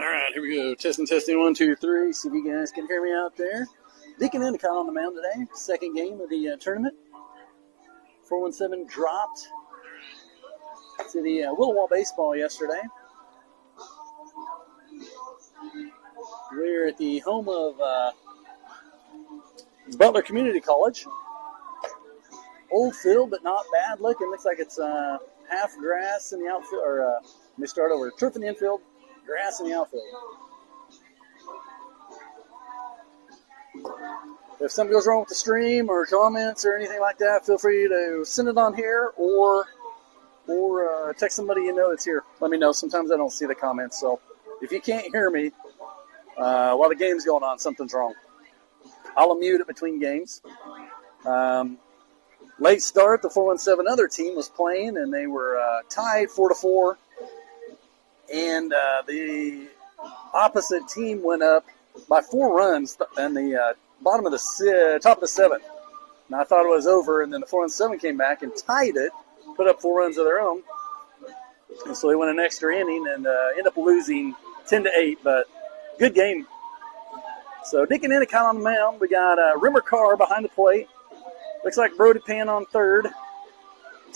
All right, here we go. Testing, 1, 2, 3. See if you guys can hear me out there. Deacon Endicott on the mound today. Second game of the tournament. 417 dropped to the Willowall baseball yesterday. We're at the home of Butler Community College. Old field, but not bad looking. Looks like it's half grass in the outfield, or let me start over. Turf in the infield, grass in the outfield. If something goes wrong with the stream or comments or anything like that, feel free to send it on here or text somebody you know that's here. Let me know. Sometimes I don't see the comments, so if you can't hear me while the game's going on, something's wrong. I'll unmute it between games. Late start, the 417 other team was playing, and they were tied 4-4. And the opposite team went up by 4 runs in the top of the 7th. And I thought it was over, and then the 417 came back and tied it, put up 4 runs of their own. And so they went an extra inning and ended up losing 10-8, but good game. So Deacon Endicott on the mound. We got Rimmer Carr behind the plate. Looks like Brody Pan on third.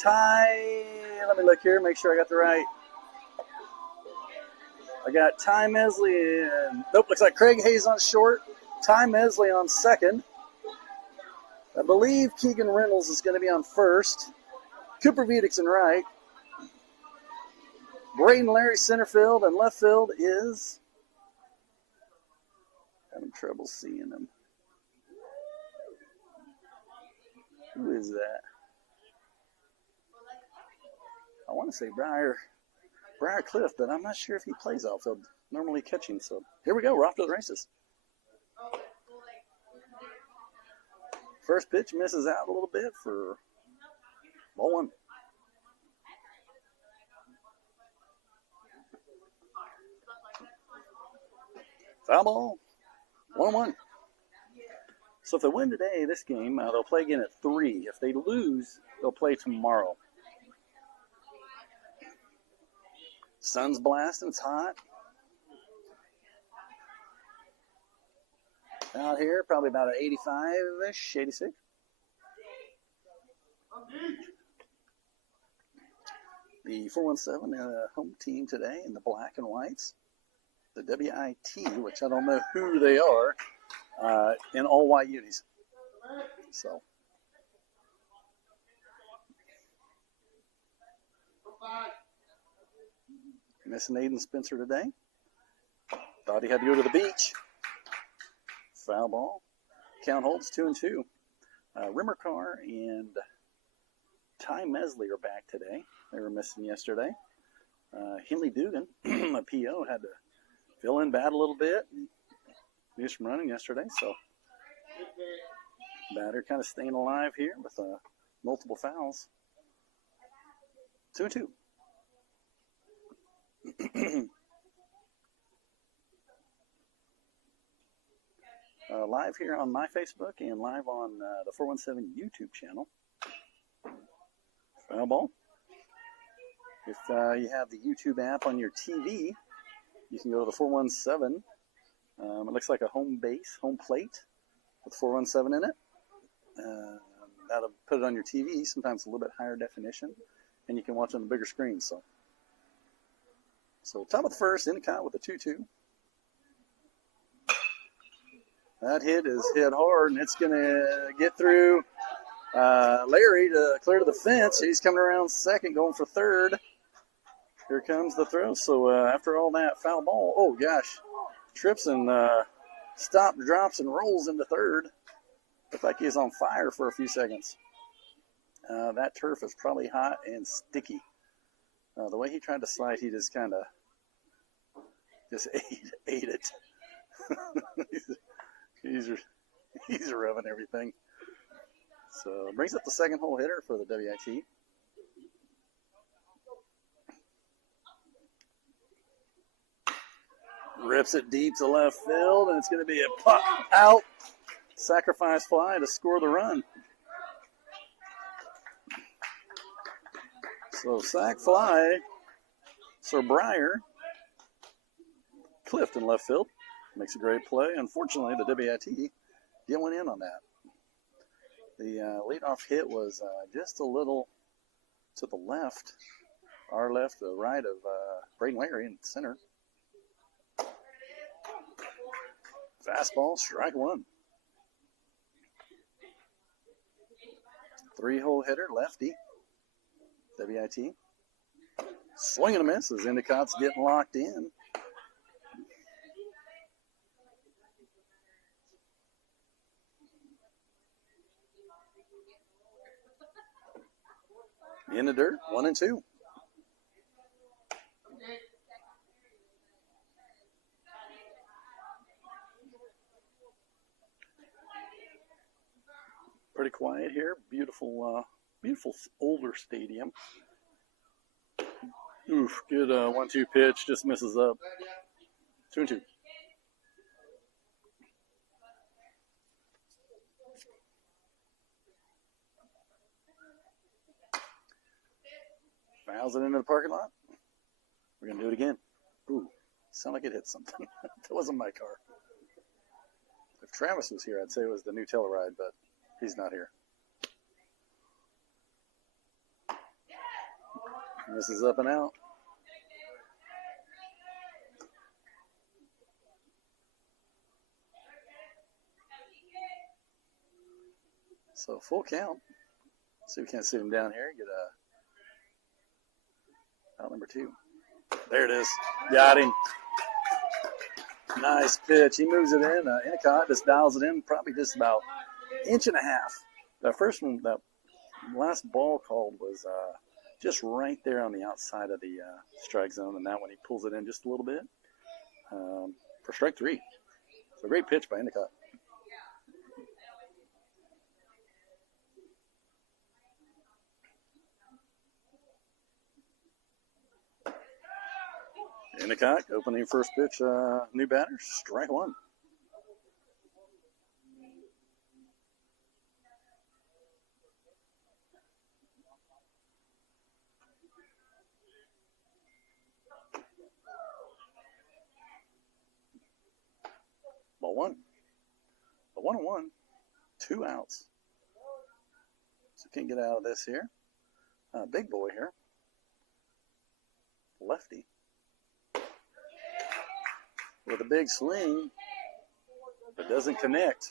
Let me look here, make sure I got the right. I got Ty Mesley and, looks like Craig Hayes on short. Ty Mesley on second. I believe Keegan Reynolds is going to be on first. Cooper Vidick's in right. Braden Larry center field, and left field is, having trouble seeing him. Who is that? I want to say Briar Cliff, but I'm not sure if he plays outfield. Normally catching, so here we go. We're off to the races. First pitch misses out a little bit for ball 1. Foul ball, 1-1. So if they win today, this game, they'll play again at 3. If they lose, they'll play tomorrow. Sun's blasting, it's hot. Out here, probably about an 85-ish, 86. The 417 home team today in the black and whites. The WIT, which I don't know who they are, in all white unis. So. Missing Aiden Spencer today. Thought he had to go to the beach. Foul ball. Count holds 2-2. Rimmer Carr and Ty Mesley are back today. They were missing yesterday. Henley Dugan, a PO, had to fill in bad a little bit. He was from running yesterday, so batter kind of staying alive here with multiple fouls. 2-2. Live here on my Facebook and live on the 417 YouTube channel. Foul ball. If you have the YouTube app on your TV, you can go to the 417. It looks like a home plate with 417 in it. That'll put it on your TV. Sometimes it's a little bit higher definition, and you can watch on the bigger screen. So top of the first, Endicott with a 2-2. That hit is hit hard, and it's going to get through Larry to clear to the fence. He's coming around second, going for third. Here comes the throw. So after all that foul ball, oh gosh, trips and drops and rolls into third. Looked like he was on fire for a few seconds. That turf is probably hot and sticky. The way he tried to slide, he just kind of ate it. he's rubbing everything. So brings up the second hole hitter for the WIT. Rips it deep to left field, and it's going to be a pop out sacrifice fly to score the run. So sac fly, Sir Briar Clift in left field. Makes a great play. Unfortunately, the WIT didn't went in on that. The leadoff hit was just a little to the left, our left, the right of Braden Larry in center. Fastball, strike one. 3-hole hitter, lefty. WIT. Swing and a miss as Endicott's getting locked in. In the dirt, 1-2. Pretty quiet here. Beautiful, beautiful older stadium. Oof, good 1-2 pitch. Just misses up. 2-2. Fouls it into the parking lot. We're going to do it again. Ooh, sound like it hit something. That wasn't my car. If Travis was here, I'd say it was the new Telluride, but he's not here. This is up and out. So full count. See if we can't see him down here. Get out number 2. There it is. Got him. Nice pitch. He moves it in. Endicott just dials it in, probably just about 1.5 inches. That first one, that last ball called was just right there on the outside of the strike zone, and that one he pulls it in just a little bit for strike 3. So great pitch by Endicott. Endicott opening first pitch, new batter, strike 1. Ball 1. A 1-1, 2 outs. So can't get out of this here. Big boy here. Lefty. With a big swing, but doesn't connect.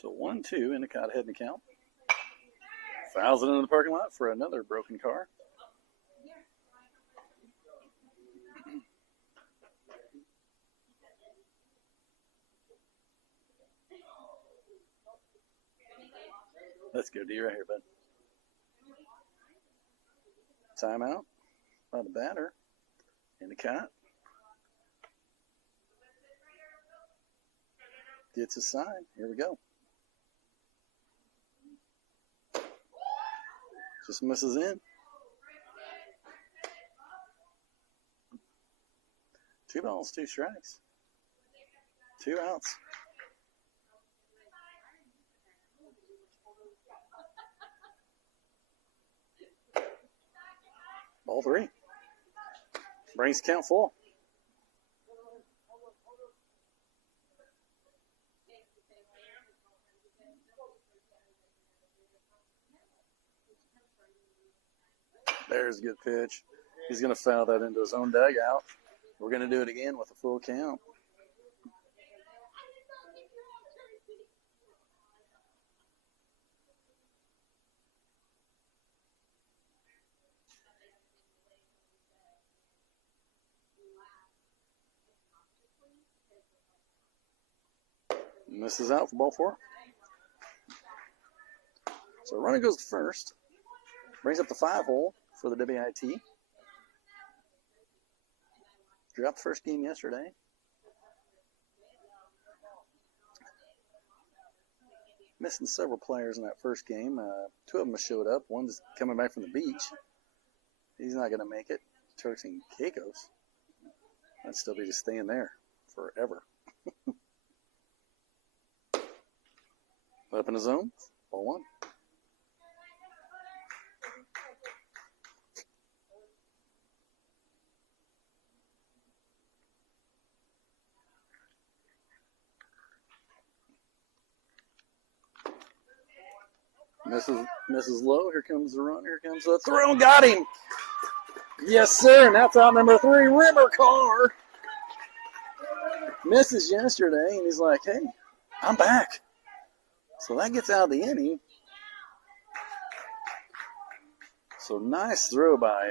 So 1-2, Endicott ahead in the count. Fouls it into the parking lot for another broken car. Let's go D right here, bud. Timeout by the batter. Endicott gets his sign. Here we go. Just misses in. 2 balls, 2 strikes. 2 outs. Ball 3. Brings count full. There's a good pitch. He's going to foul that into his own dugout. We're going to do it again with a full count. Misses out for ball 4. So runner goes to first. Brings up the 5-hole for the WIT. Dropped the first game yesterday. Missing several players in that first game. 2 of them showed up. One's coming back from the beach. He's not going to make it. Turks and Caicos. I'd still be just staying there forever. Up in the zone. Ball 1. Mrs. Lowe. Here comes the run. Here comes the throw. Got him. Yes, sir. And that's out number 3, Rimmer Carr. Misses yesterday, and he's like, hey, I'm back. So that gets out of the inning. So nice throw by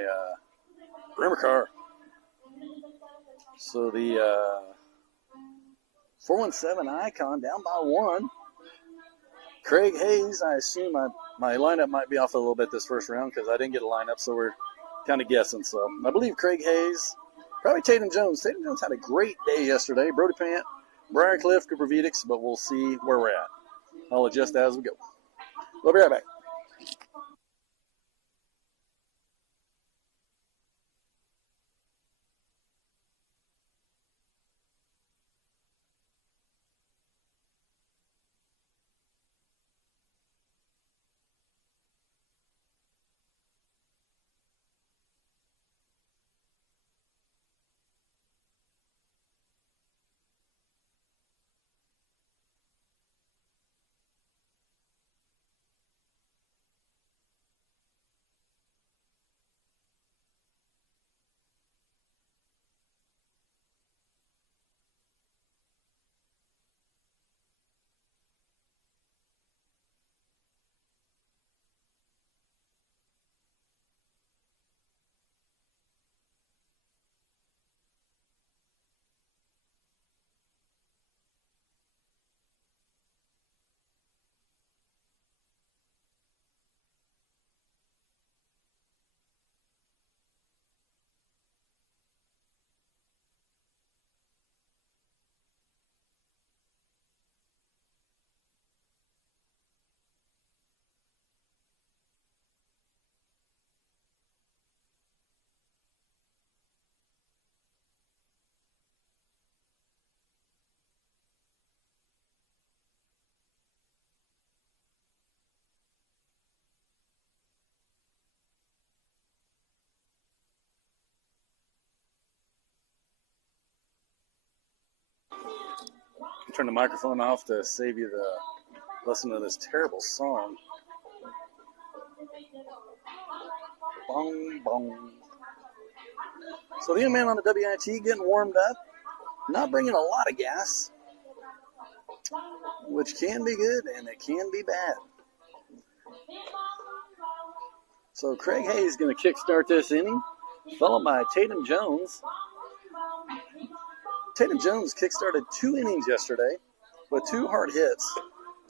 Rimmer Carr. So the 417 Icon down by 1. Craig Hayes, I assume my lineup might be off a little bit this first round because I didn't get a lineup, so we're kind of guessing. So I believe Craig Hayes, probably Tatum Jones. Tatum Jones had a great day yesterday. Brody Pant, Briarcliff, Cooper Vedix, but we'll see where we're at. I'll adjust as we go. We'll be right back. Turn the microphone off to save you the listen to this terrible song. Bong, bong. So the young man on the WIT getting warmed up, not bringing a lot of gas, which can be good and it can be bad. So Craig Hayes is going to kickstart this inning, followed by Tatum Jones. Tatum Jones kickstarted 2 innings yesterday with 2 hard hits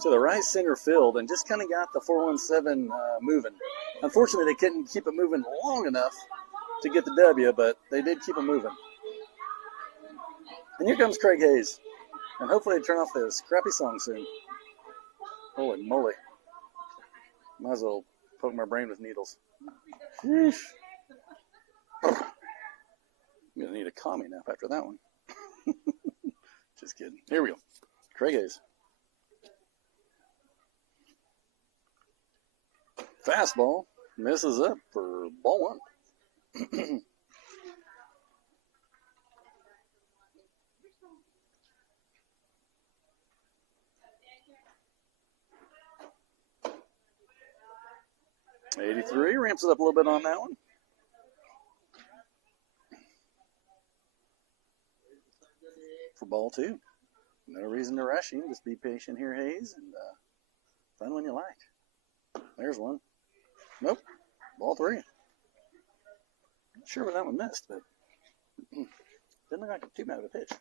to the right center field and just kind of got the 417 moving. Unfortunately, they couldn't keep it moving long enough to get the W, but they did keep it moving. And here comes Craig Hayes. And hopefully they turn off this crappy song soon. Holy moly. Might as well poke my brain with needles. Sheesh. I'm going to need a commie nap after that one. Just kidding. Here we go. Craig Hayes. Fastball. Misses up for ball 1. '83 ramps it up a little bit on that one. For ball 2. No reason to rush him. Just be patient here, Hayes, and find one you like. There's one. Nope. Ball 3. Not sure where that one missed, but didn't look like too bad of a pitch.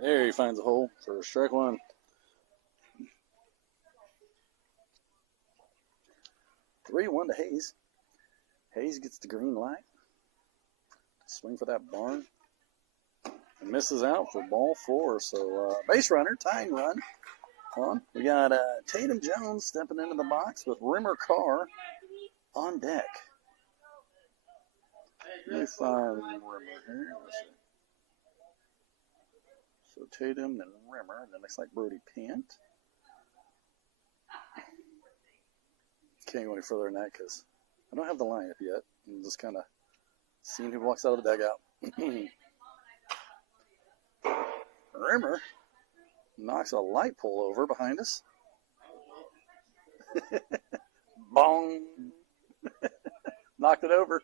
There he finds a hole for strike 1. (3-1) to Hayes. Hayes gets the green light. Swing for that barn. And misses out for ball 4. So base runner, tying run. On. We got Tatum Jones stepping into the box with Rimmer Carr on deck. Let me find Rimmer here. So Tatum and Rimmer, and that looks like Brody Pant. Can't go any further than that because I don't have the lineup yet. I'm just kind of seeing who walks out of the dugout. Rimmer knocks a light pole over behind us. Bong. Knocked it over.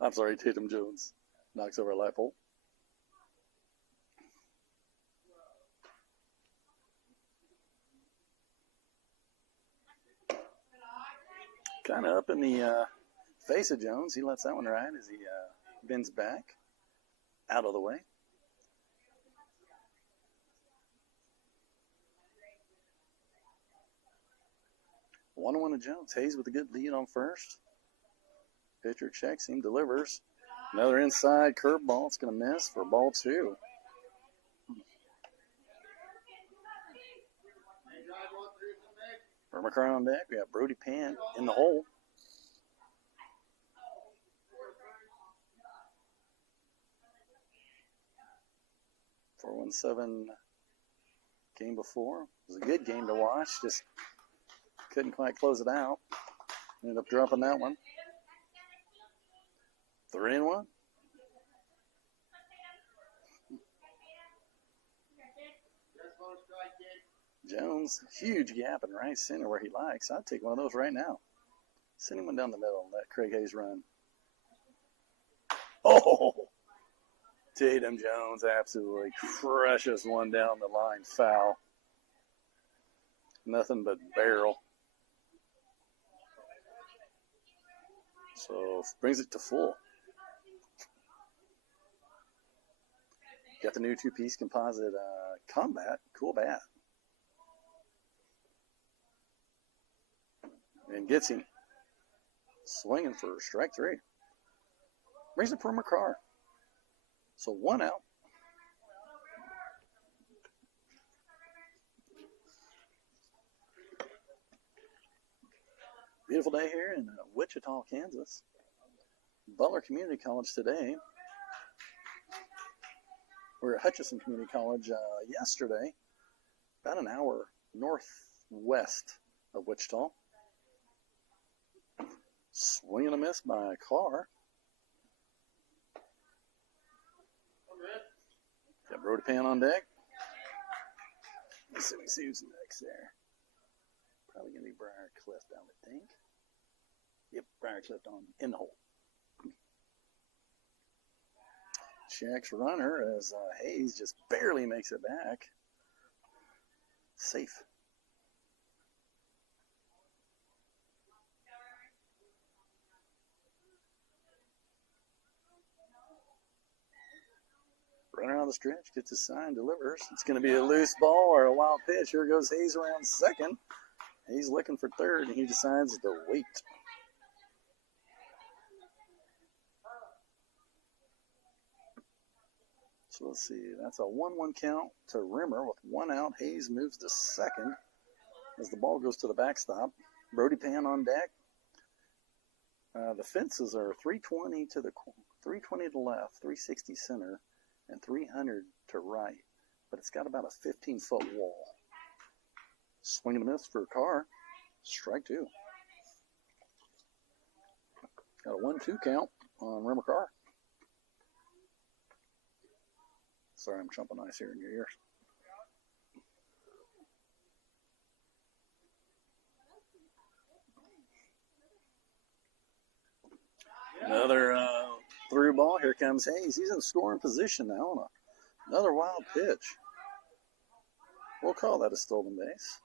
I'm sorry, Tatum Jones knocks over a light pole. Kind of up in the face of Jones. He lets that one ride as he bends back out of the way. 1-1 to Jones. Hayes with a good lead on first. Pitcher checks him, delivers. Another inside curveball. It's going to miss for ball 2. For McCarr on deck, we got Brody Pan in the hole. .417 game before. It was a good game to watch. Just couldn't quite close it out. Ended up dropping that one. 3-1. Jones, huge gap in right center where he likes. I'd take one of those right now. Send him one down the middle and let Craig Hayes run. Oh! Tatum Jones absolutely crushes one down the line. Foul. Nothing but barrel. So brings it to full. Got the new two-piece composite combat. Cool bat. And gets him swinging for strike 3. Brings it for McCarr. So 1 out. Beautiful day here in Wichita, Kansas. Butler Community College today. We were at Hutchinson Community College yesterday, about an hour northwest of Wichita. Swing and a miss by Carr. Got Brody Pan on deck. Let's see who's next there. Probably going to be Briar Cliff, I would think. Yep, Briar Cliff on in the hole. Checks runner as Hayes just barely makes it back. Safe. Runner on the stretch, gets his sign, delivers. It's going to be a loose ball or a wild pitch. Here goes Hayes around second. He's looking for third, and he decides to wait. So let's see. That's a 1-1 count to Rimmer with 1 out. Hayes moves to second as the ball goes to the backstop. Brody Pan on deck. The fences are 320 to the left, 360 center, and 300 to right. But it's got about a 15-foot wall. Swing and a miss for Carr. Strike 2. Got a 1-2 count on Rimmer Carr. Sorry, I'm chomping ice here in your ears. Another through ball. Here comes Hayes. He's in scoring position now on another wild pitch. We'll call that a stolen base.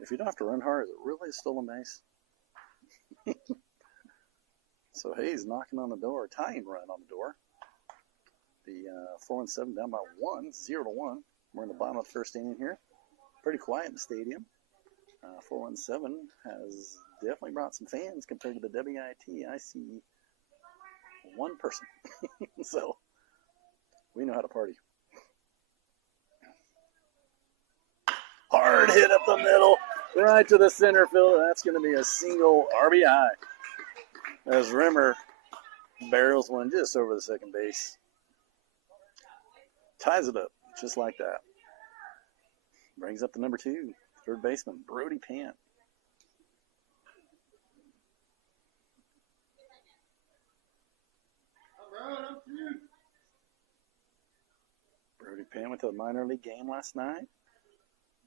If you don't have to run hard, is it really a stolen base? So Hayes knocking on the door, tying run on the door. The 4-7 down by 1, 0-1. We're in the bottom of the first inning here. Pretty quiet in the stadium. 4-7 has definitely brought some fans compared to the WIT. I see one person. So we know how to party. Hard hit up the middle, right to the center field. That's going to be a single RBI as Rimmer barrels one just over the second base. Ties it up just like that. Brings up the number 2, third baseman, Brody Pan. Pan went to the minor league game last night.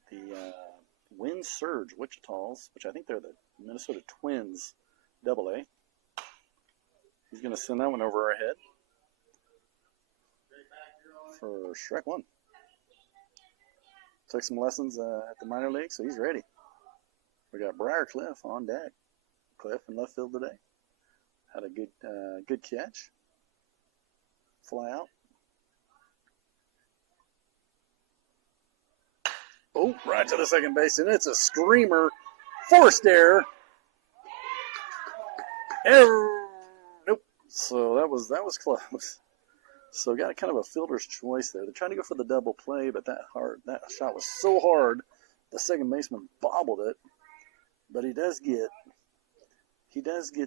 The Wind Surge Wichita's, which I think they're the Minnesota Twins AA. He's going to send that one over our head for strike one. Took some lessons at the minor league, so he's ready. We got Briarcliff on deck. Cliff in left field today. Had a good catch. Fly out. Oh, right to the second base, and it's a screamer. Forced error. Nope. So that was close. So got kind of a fielder's choice there. They're trying to go for the double play, but that shot was so hard, the second baseman bobbled it. But he does get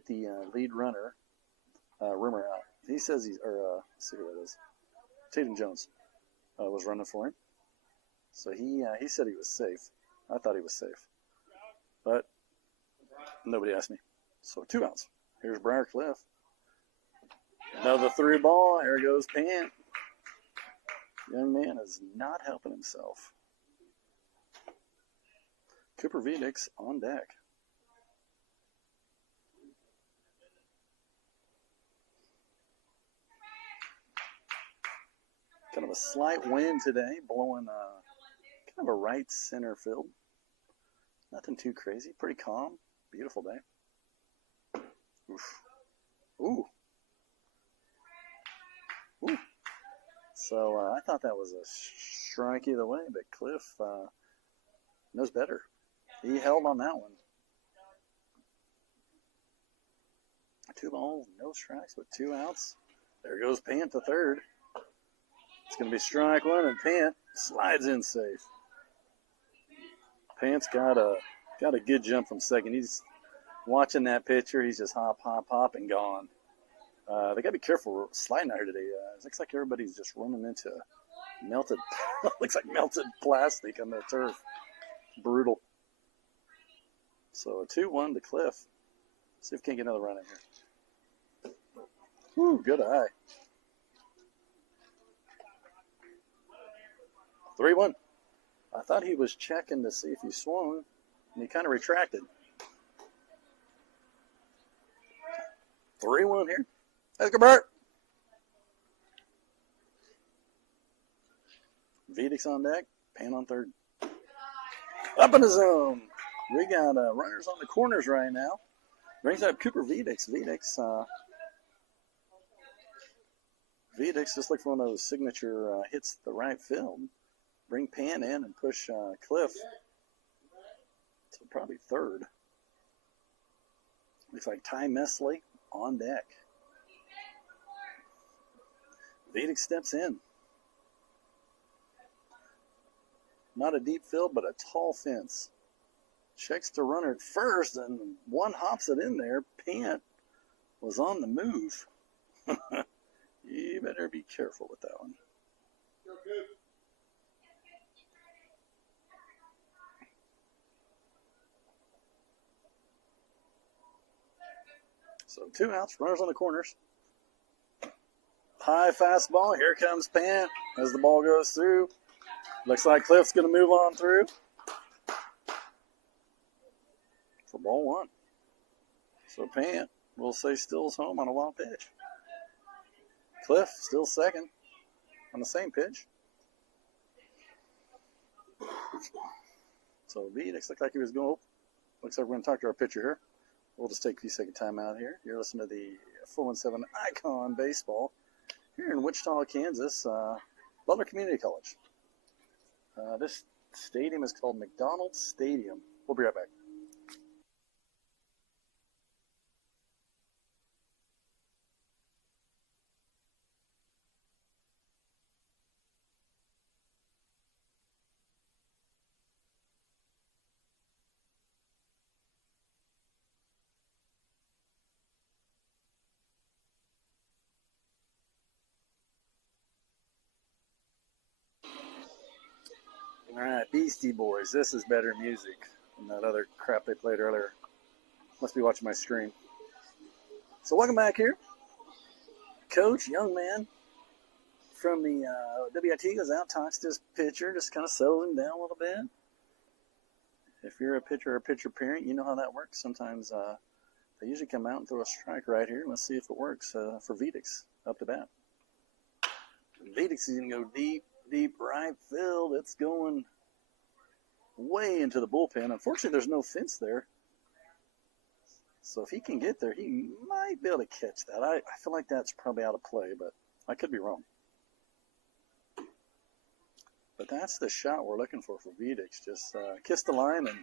the lead runner, Rimmer, out. He says let's see who that is. Tatum Jones was running for him. So he said he was safe. I thought he was safe. But nobody asked me. So 2 outs. Here's Briarcliff. Another 3 ball. Here goes Pant. Young man is not helping himself. Cooper Vedix on deck. Kind of a slight wind today, blowing kind of a right center field. Nothing too crazy. Pretty calm. Beautiful day. Oof. Ooh. Ooh. So I thought that was a strike either way, but Cliff knows better. He held on that one. 2 balls, no strikes with 2 outs. There goes Pant to third. It's going to be strike one, and Pant slides in safe. Pant's got a good jump from second. He's watching that pitcher. He's just hop, hop, hop, and gone. They got to be careful sliding out here today. It looks like everybody's just running into melted, looks like melted plastic on the turf. Brutal. So a 2-1 to Cliff. See if we can't get another run in here. Whew, good eye. 3-1. I thought he was checking to see if he swung, and he kind of retracted. 3-1 here. Let's go, Bert. Vedix on deck. Pan on third. Up in the zone. We got runners on the corners right now. Brings up Cooper Vedix. Vedix just looks for one of those signature hits the right field. Bring Pan in and push Cliff to probably third. Looks like Ty Mesley on deck. Vedix steps in. Not a deep field, but a tall fence. Checks to runner at first, and one hops it in there. Pant was on the move. You better be careful with that one. So 2 outs, runners on the corners. High fastball. Here comes Pant as the ball goes through. Looks like Cliff's going to move on through for ball 1. So Pant will say Stills home on a wild pitch. Cliff still second on the same pitch. So Vedix looked like he was going. Looks like we're going to talk to our pitcher here. We'll just take a few second time out here. You're listening to the 417 Icon Baseball here in Wichita, Kansas, Butler Community College. This stadium is called McDonald's Stadium. We'll be right back. All right, Beastie Boys. This is better music than that other crap they played earlier. Must be watching my screen. So welcome back here. Coach, young man, from the WIT goes out, talks to his pitcher, just kind of settles him down a little bit. If you're a pitcher or a pitcher parent, you know how that works. Sometimes they usually come out and throw a strike right here. Let's see if it works for Vedix up to bat. Vedix is going to go deep, deep right field. It's going way into the bullpen. Unfortunately, there's no fence there. So if he can get there, he might be able to catch that. I feel like that's probably out of play, but I could be wrong. But that's the shot we're looking for Vedix. Just kiss the line and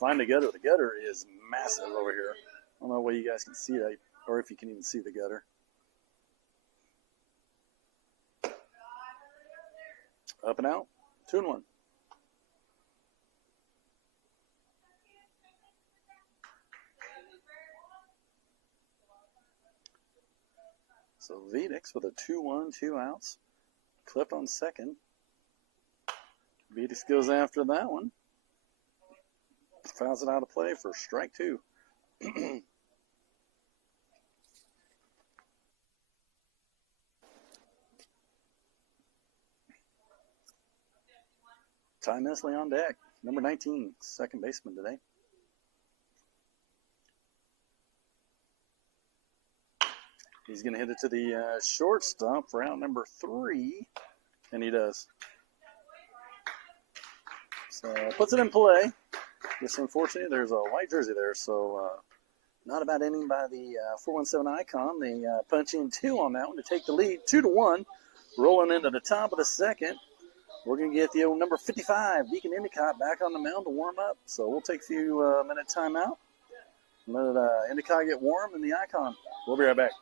find the gutter. The gutter is massive over here. I don't know whether you guys can see that or if you can even see the gutter. Up and out, 2-1. So Vedix with a 2-1, 2 outs. Clip on second. Vedix goes after that one. Fouls it out of play for strike 2. Ty Nestle on deck, number 19, second baseman today. He's going to hit it to the shortstop for out number 3, and he does. So puts it in play. Just unfortunately, there's a white jersey there, so not a bad inning by the 417 Icon. They punch in 2 on that one to take the lead, 2-1. Rolling into the top of the second. We're going to get the old number 55, Deacon Endicott, back on the mound to warm up. So we'll take a few minute timeout. Let Endicott get warm and the Icon. We'll be right back.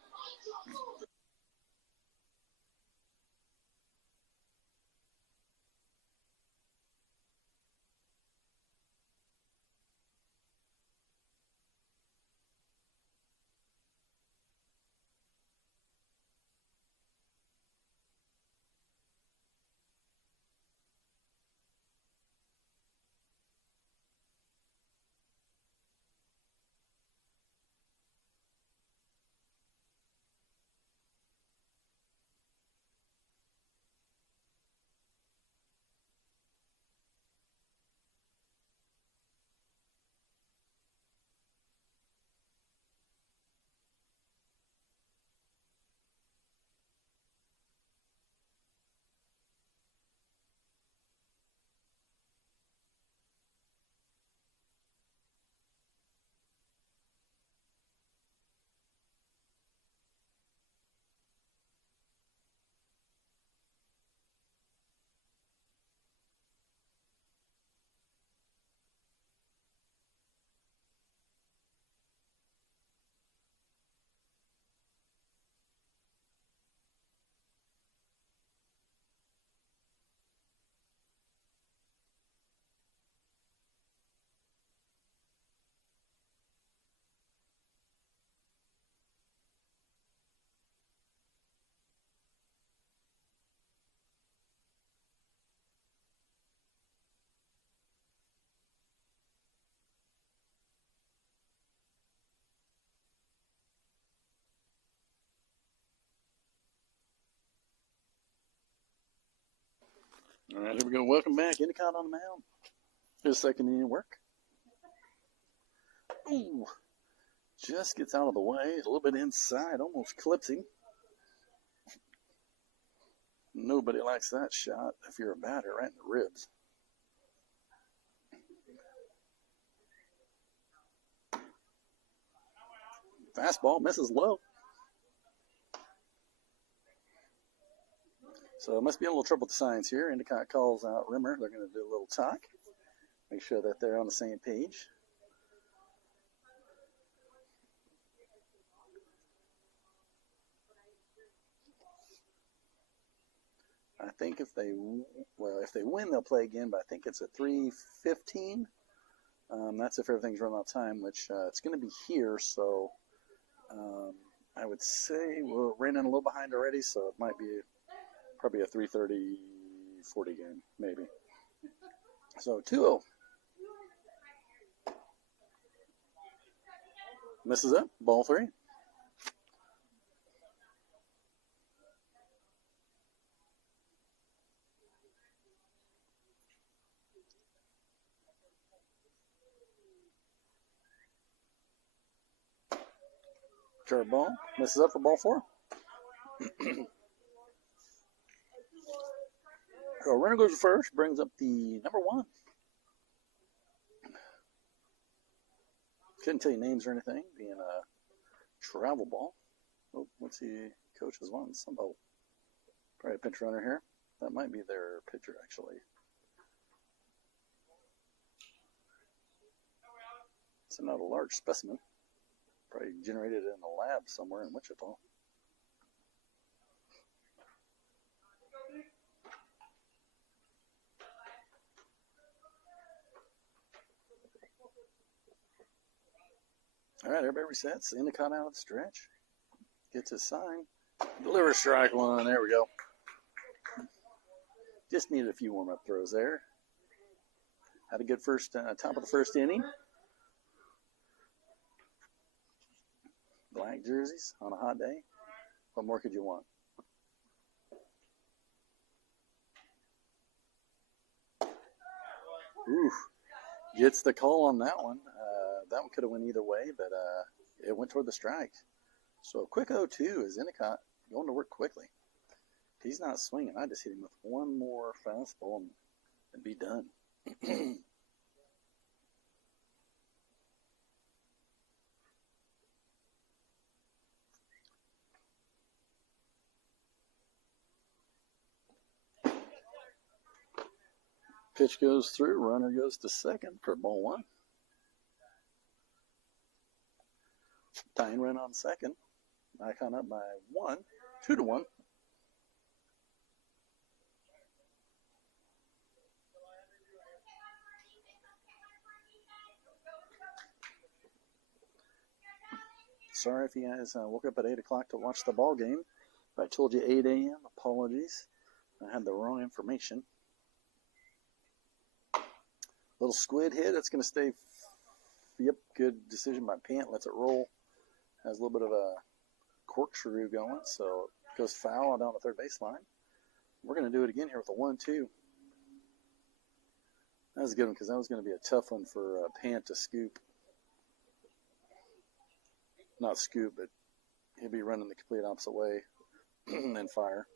All right, here we go. Welcome back. Endicott on the mound. His second inning work. Ooh, just gets out of the way. A little bit inside. Almost clips him. Nobody likes that shot if you're a batter, right in the ribs. Fastball misses low. So it must be a little trouble with the signs here. Endicott calls out Rimmer. They're going to do a little talk. Make sure that they're on the same page. I think if they win, they'll play again, but I think it's at 3:15. That's if everything's run out of time, which it's going to be here, so I would say we're running a little behind already, so it might be probably a 3:30, 40 game, maybe. So 2-0. Misses up, ball 3. Curve ball. Misses up for ball 4. So runner goes first. Brings up the number 1. Couldn't tell you names or anything, being a travel ball. Oh, let's see. Coaches want somebody. Probably a pinch runner here. That might be their pitcher, actually. It's not a large specimen. Probably generated in a lab somewhere in Wichita. All right, everybody resets. Endicott out of the stretch. Gets his sign. Delivers strike 1. There we go. Just needed a few warm-up throws there. Had a good first top of the first inning. Black jerseys on a hot day. What more could you want? Ooh, gets the call on that one. That one could have went either way, but it went toward the strike. So a quick 0-2 is Endicott going to work quickly. He's not swinging. I just hit him with one more fastball and be done. Pitch goes through. Runner goes to second for ball 1. Tying run on second. Icon up by 1. 2-1. Sorry if you guys woke up at 8 o'clock to watch the ball game. If I told you 8 a.m., apologies. I had the wrong information. Little squid hit. It's going to stay. Yep, good decision by Pant. Lets it roll. Has a little bit of a corkscrew going, so it goes foul down the third baseline. We're going to do it again here with a 1-2. That was a good one because that was going to be a tough one for Pant to scoop. Not scoop, but he'll be running the complete opposite way and fire.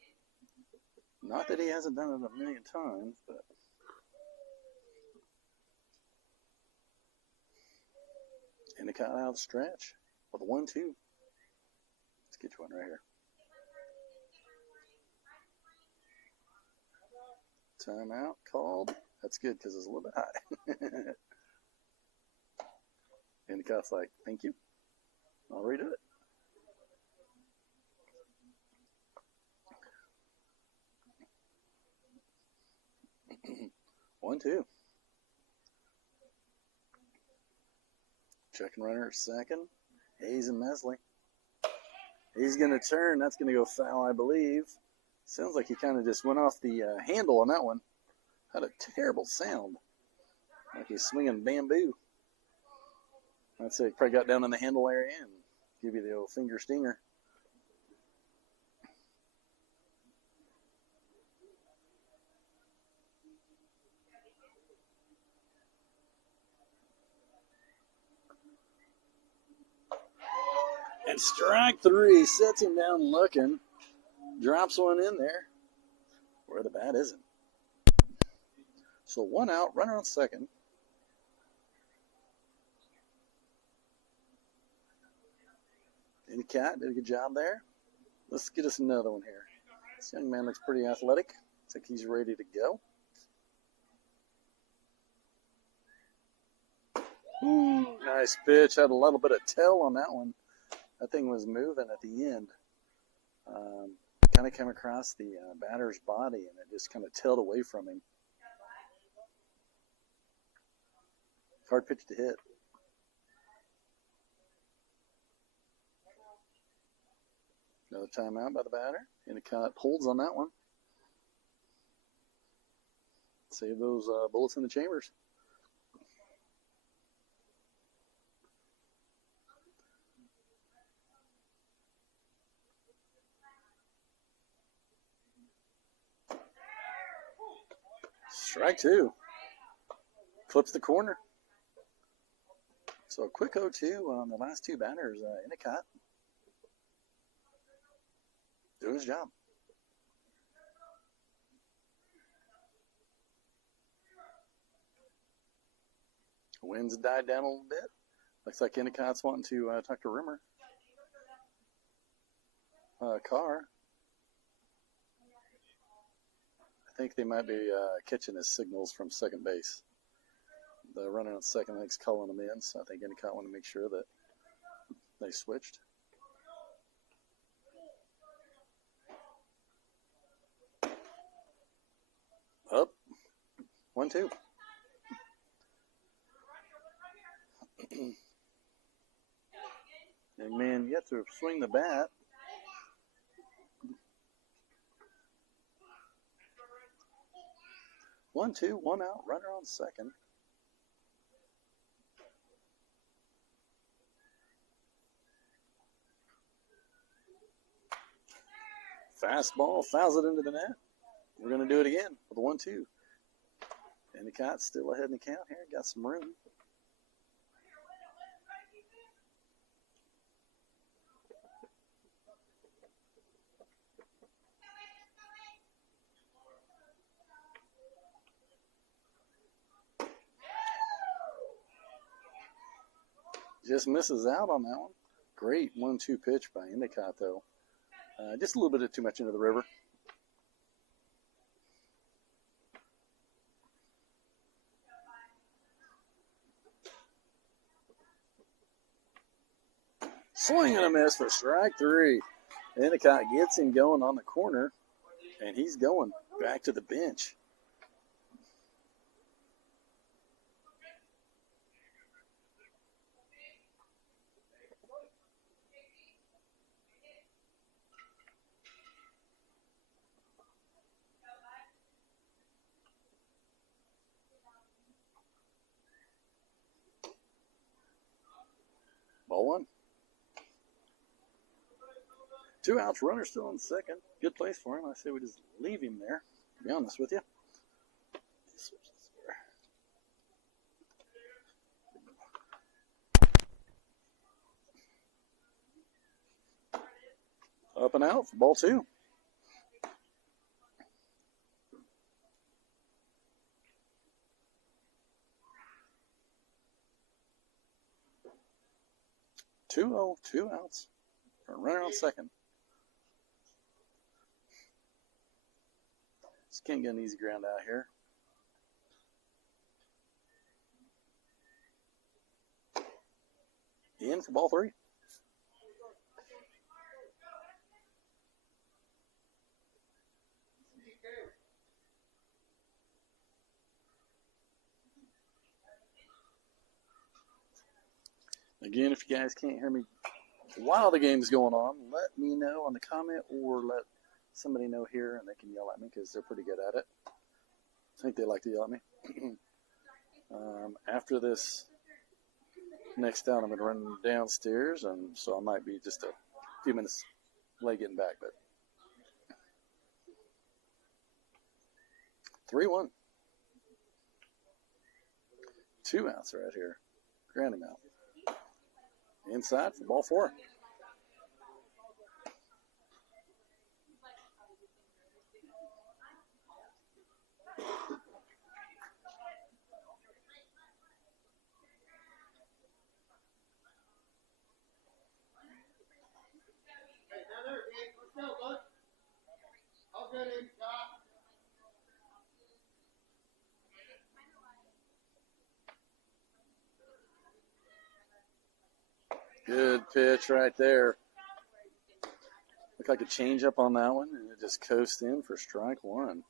Not that he hasn't done it a million times, but Endicott out of the stretch with a 1-2. Let's get you one right here. Timeout called. That's good because it's a little bit high. Endicott's like, thank you. I'll redo it. One, two. Checking runner at second. Hayes and Mesley. He's going to turn. That's going to go foul, I believe. Sounds like he kind of just went off the handle on that one. Had a terrible sound. Like he's swinging bamboo. That's it. Probably got down in the handle area and give you the old finger stinger. And strike three. Sets him down looking. Drops one in there where the bat isn't. So one out, runner on second. Endicott did a good job there. Let's get us another one here. This young man looks pretty athletic. Looks like he's ready to go. Nice pitch. Had a little bit of tail on that one. That thing was moving at the end. Kind of came across the batter's body, and it just kind of tailed away from him. Hard pitch to hit. Another timeout by the batter. Endicott holds on that one. Save those bullets in the chambers. Strike two. Flips the corner. So a quick 0-2 on the last two batters. Endicott doing his job. Winds died down a little bit. Looks like Endicott's wanting to talk to Rimmer. Carr. I think they might be catching his signals from second base. The runner on second, I think, is calling them in, so I think Endicott wanted to make sure that they switched. Up. 1-2. McMahon yet to swing the bat. One, two, one out, runner on second. Fastball fouls it into the net. We're going to do it again with a 1-2. Endicott still ahead in the count here. Got some room. Just misses out on that one. Great 1-2 pitch by Endicott, though. Just a little bit too much into the river. Swing and a miss for strike three. Endicott gets him going on the corner, and he's going back to the bench. Ball one. 2 outs, runner still on second. Good place for him. I say we just leave him there, to be honest with you. Up and out for ball two. Two outs. Runner on second. Just can't get an easy ground out here. In for ball three. Again, if you guys can't hear me while the game's going on, let me know on the comment or let somebody know here and they can yell at me because they're pretty good at it. I think they like to yell at me. After this next out, I'm going to run downstairs, and so I might be just a few minutes late getting back. But 3-1. 2 outs right here. Ground him out. Inside for ball four. Good pitch right there. Looked like a changeup on that one, and it just coasted in for strike one.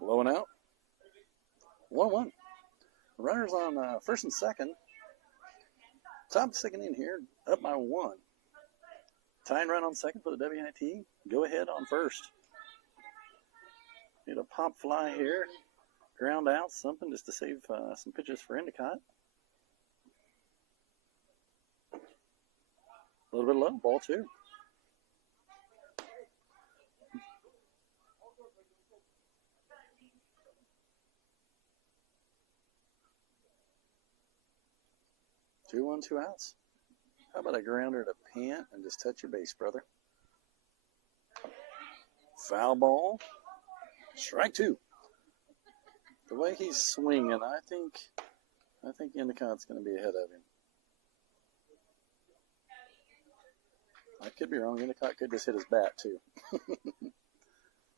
Low and out. 1-1. Runners on first and second. Top of the second in here, up by 1. Tying run on second for the WIT. Go ahead on first. Need a pop fly here. Ground out, something just to save some pitches for Endicott. A little bit low, ball two. 2-1, 2 outs. How about a grounder to Pant and just touch your base, brother? Foul ball. Strike 2. The way he's swinging, I think Endicott's going to be ahead of him. I could be wrong. Endicott could just hit his bat, too.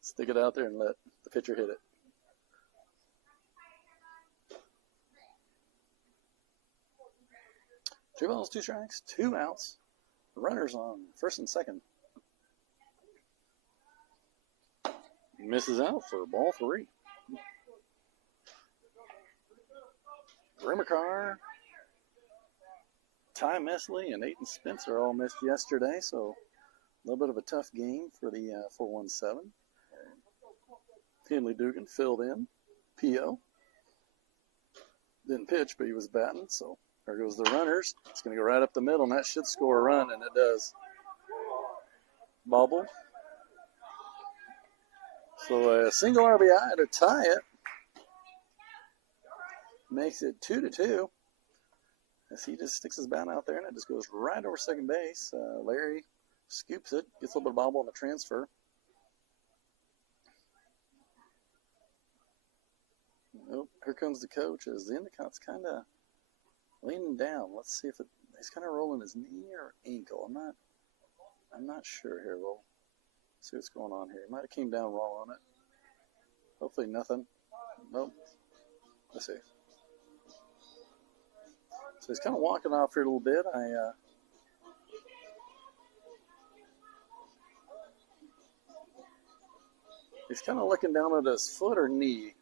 Stick it out there and let the pitcher hit it. Two balls, 2 strikes, 2 outs. Runners on first and second. Misses out for ball 3. Rimmercar, Ty Mesley, and Aiden Spencer all missed yesterday, so a little bit of a tough game for the 417. Henley Dugan filled in. P.O. didn't pitch, but he was batting, so there goes the runners. It's going to go right up the middle, and that should score a run, and it does. Bobble. So a single RBI to tie it. Makes it 2-2. As he just sticks his bat out there, and it just goes right over second base. Larry scoops it, gets a little bit of bobble on the transfer. Oh, here comes the coach as the Endicott's kind of leaning down. Let's see if he's kind of rolling his knee or ankle. I'm not sure here. We'll see what's going on here. He might have came down wrong on it. Hopefully nothing. Nope. Let's see. So he's kind of walking off here a little bit. He's kind of looking down at his foot or knee.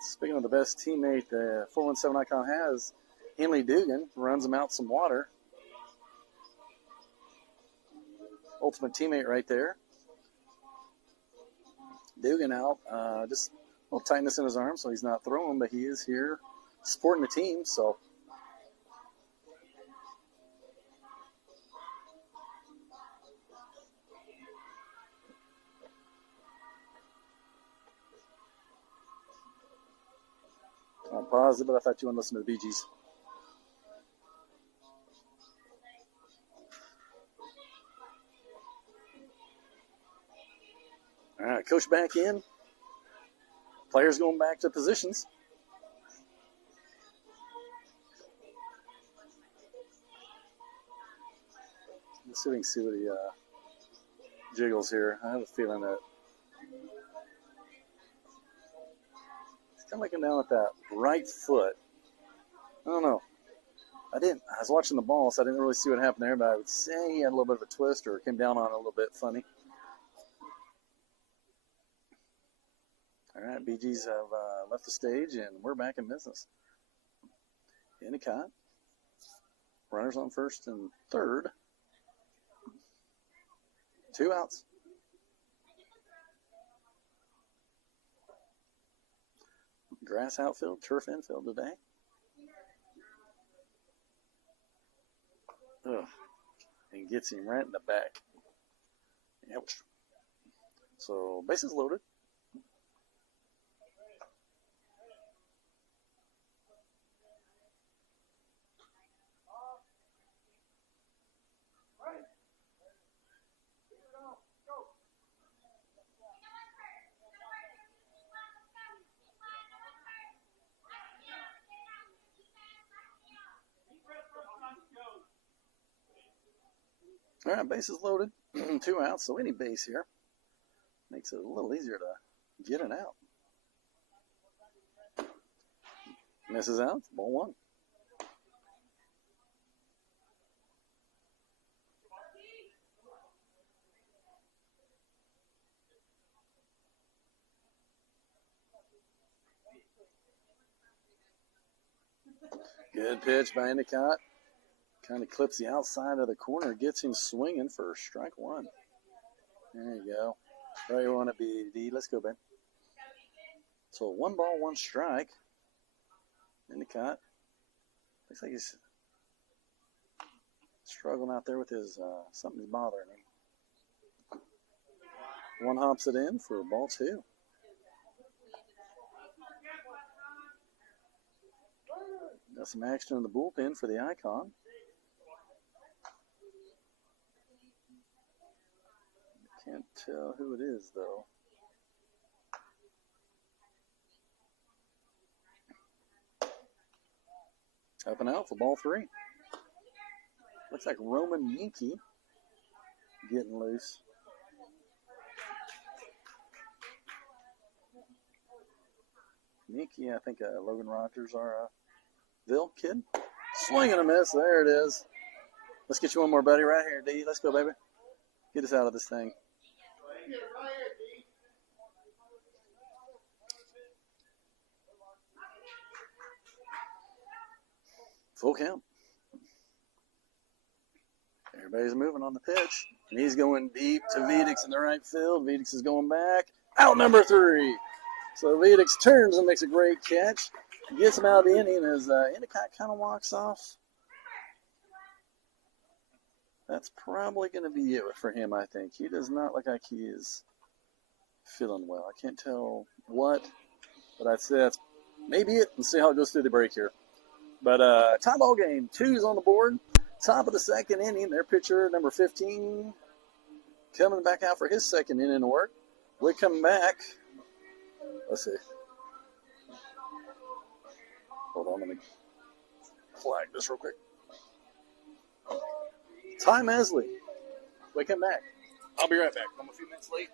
Speaking of the best teammate the 417 Icon has, Henley Dugan runs him out some water. Ultimate teammate right there. Dugan out, just a little tightness in his arm, so he's not throwing, but he is here supporting the team, so. I'll pause it, but I thought you wanted to listen to the Bee Gees. All right, coach back in. Players going back to positions. Let's see if we can see what he jiggles here. I have a feeling that he's kind of looking down at that right foot. I don't know. I was watching the ball, so I didn't really see what happened there, but I would say he had a little bit of a twist or came down on it a little bit funny. All right, Bee Gees have left the stage, and we're back in business. Endicott. Runners on first and third. 2 outs. Grass outfield, turf infield today. Ugh. And gets him right in the back. Ouch. So, bases loaded. All right, bases loaded. 2 outs, so any base here makes it a little easier to get it out. Misses out, ball 1. Good pitch by Endicott. Kind of clips the outside of the corner, gets him swinging for strike 1. There you go. Right where you want to be, D. Let's go, Ben. So 1 ball, 1 strike. Endicott. Looks like he's struggling out there with his, something's bothering him. 1 hops it in for ball 2. Got some action in the bullpen for the Icon. Can't tell who it is, though. Up and out for ball 3. Looks like Roman Yankee getting loose. Yankee, I think Logan Rogers, our Ville kid. Swing and a miss. There it is. Let's get you one more, buddy, right here, D. Let's go, baby. Get us out of this thing. Full count. Everybody's moving on the pitch. And he's going deep to Vedix in the right field. Vedix is going back. Out number 3. So Vedix turns and makes a great catch. Gets him out of the inning as Endicott kind of walks off. That's probably going to be it for him, I think. He does not look like he is feeling well. I can't tell what, but I'd say that's maybe it. Let's see how it goes through the break here. But tie ball game. 2's on the board. Top of the second inning. Their pitcher, number 15, coming back out for his second inning of work. We come back. Let's see. Hold on, let me flag this real quick. Ty Mesley. We come back. I'll be right back. I'm a few minutes late.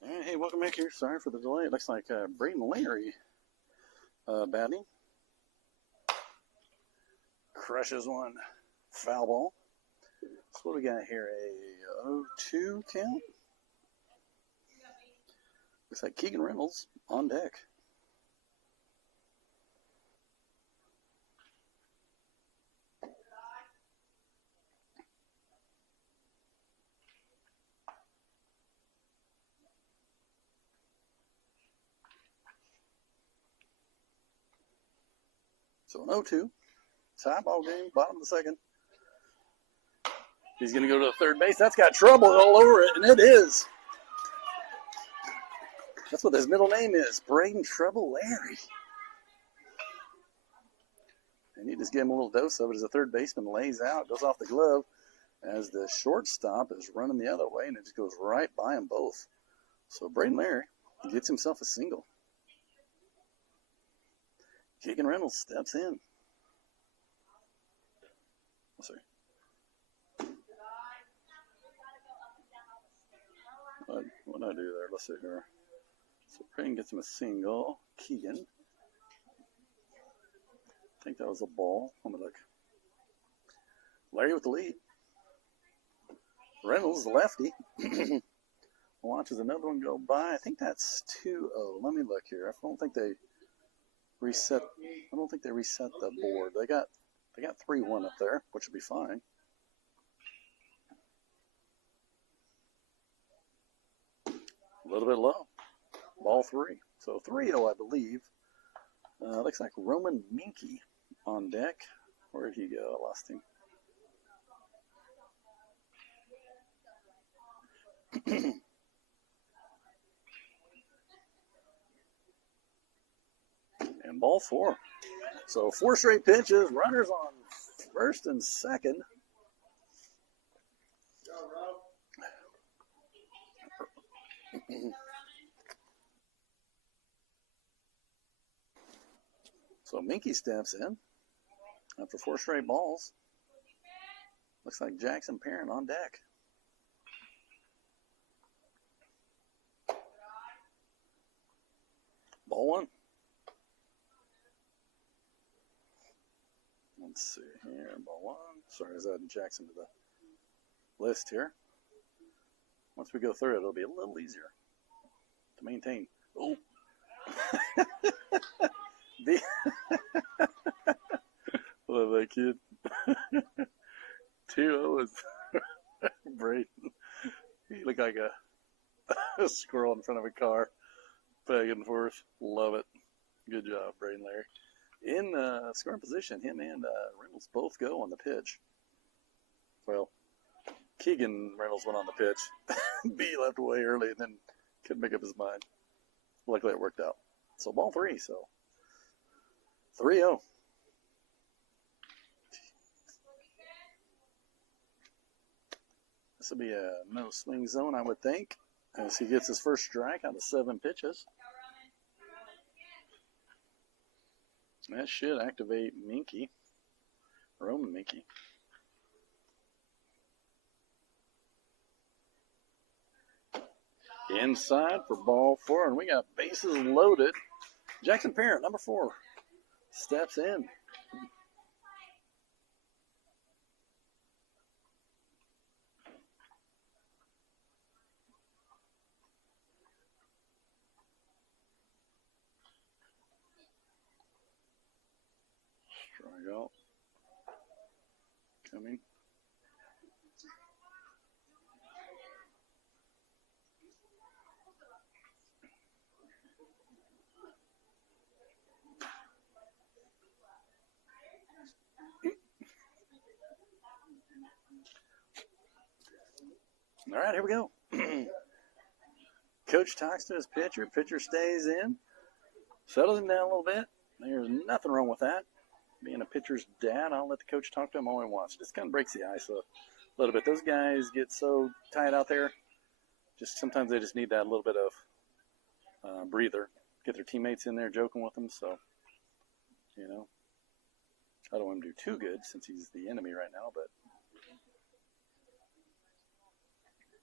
All right, hey, welcome back here. Sorry for the delay. It looks like Braden Larry batting. Crushes one. Foul ball. So what do we got here? A 0-2 count? Looks like Keegan Reynolds on deck. So an 0-2. Tie ball game, bottom of the second. He's going to go to the third base. That's got trouble all over it, and it is. That's what his middle name is, Braden Trouble Larry. And you just give him a little dose of it as the third baseman lays out, goes off the glove, as the shortstop is running the other way, and it just goes right by them both. So Braden Larry gets himself a single. Keegan Reynolds steps in. Let's see. What did I do there? Let's see here. So Braden gets him a single. Keegan. I think that was a ball. Let me look. Larry with the lead. Reynolds, the lefty, watches another one go by. I think that's 2-0. Let me look here. I don't think they reset. I don't think they reset the board. They got 3-1 up there, which would be fine. A little bit low. Ball 3. So 3-0, I believe. Looks like Roman Minky on deck. Where did he go? I lost him. And ball 4. So 4 straight pitches. Runners on first and second. So Minky steps in after 4 straight balls. Looks like Jackson Parent on deck. Ball 1. Let's see here. Ball 1. Sorry, I was adding Jackson to the list here. Once we go through it, it'll be a little easier to maintain. Oh. Love that kid. 2-0 is Braden. He looked like a squirrel in front of a car. Back and forth. Love it. Good job, Braden Larry. In scoring position, him and Reynolds both go on the pitch. Well, Keegan Reynolds went on the pitch. B left away early and then couldn't make up his mind. Luckily it worked out. So ball 3, so 3-0. This will be a no swing zone, I would think, as he gets his first strike out of 7 pitches. That should activate Minky, Roman Minky. Inside for ball 4, and we got bases loaded. Jackson Parent, number 4, steps in. Strikeout coming. All right, here we go. Coach talks to his pitcher. Pitcher stays in. Settles him down a little bit. There's nothing wrong with that. Being a pitcher's dad, I'll let the coach talk to him all he wants. Just kind of breaks the ice a little bit. Those guys get so tight out there. Just sometimes they just need that little bit of breather. Get their teammates in there joking with them. So, you know, I don't want him to do too good since he's the enemy right now, but.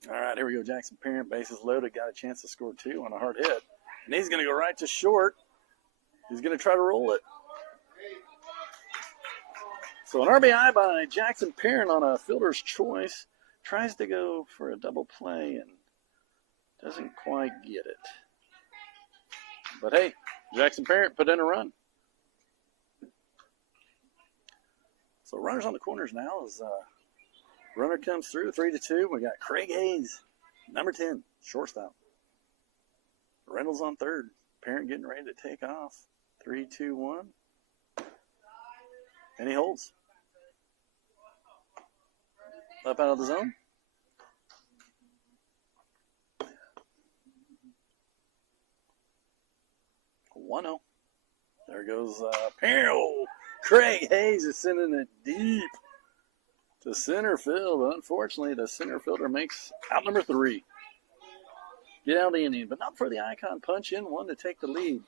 All right, here we go. Jackson Parent, bases loaded, got a chance to score 2 on a hard hit. And he's going to go right to short. He's going to try to roll it. So an RBI by Jackson Parent on a fielder's choice. Tries to go for a double play and doesn't quite get it. But hey, Jackson Parent put in a run. So runners on the corners now as runner comes through, 3-2. We got Craig Hayes, number 10, shortstop. Reynolds on third. Parent getting ready to take off. 3-2-1. And he holds. Up out of the zone. 1-0. There goes Peril. Craig Hayes is sending it deep to center field. Unfortunately, the center fielder makes out number 3. Get out of the inning, but not for the Icon punch in one to take the lead.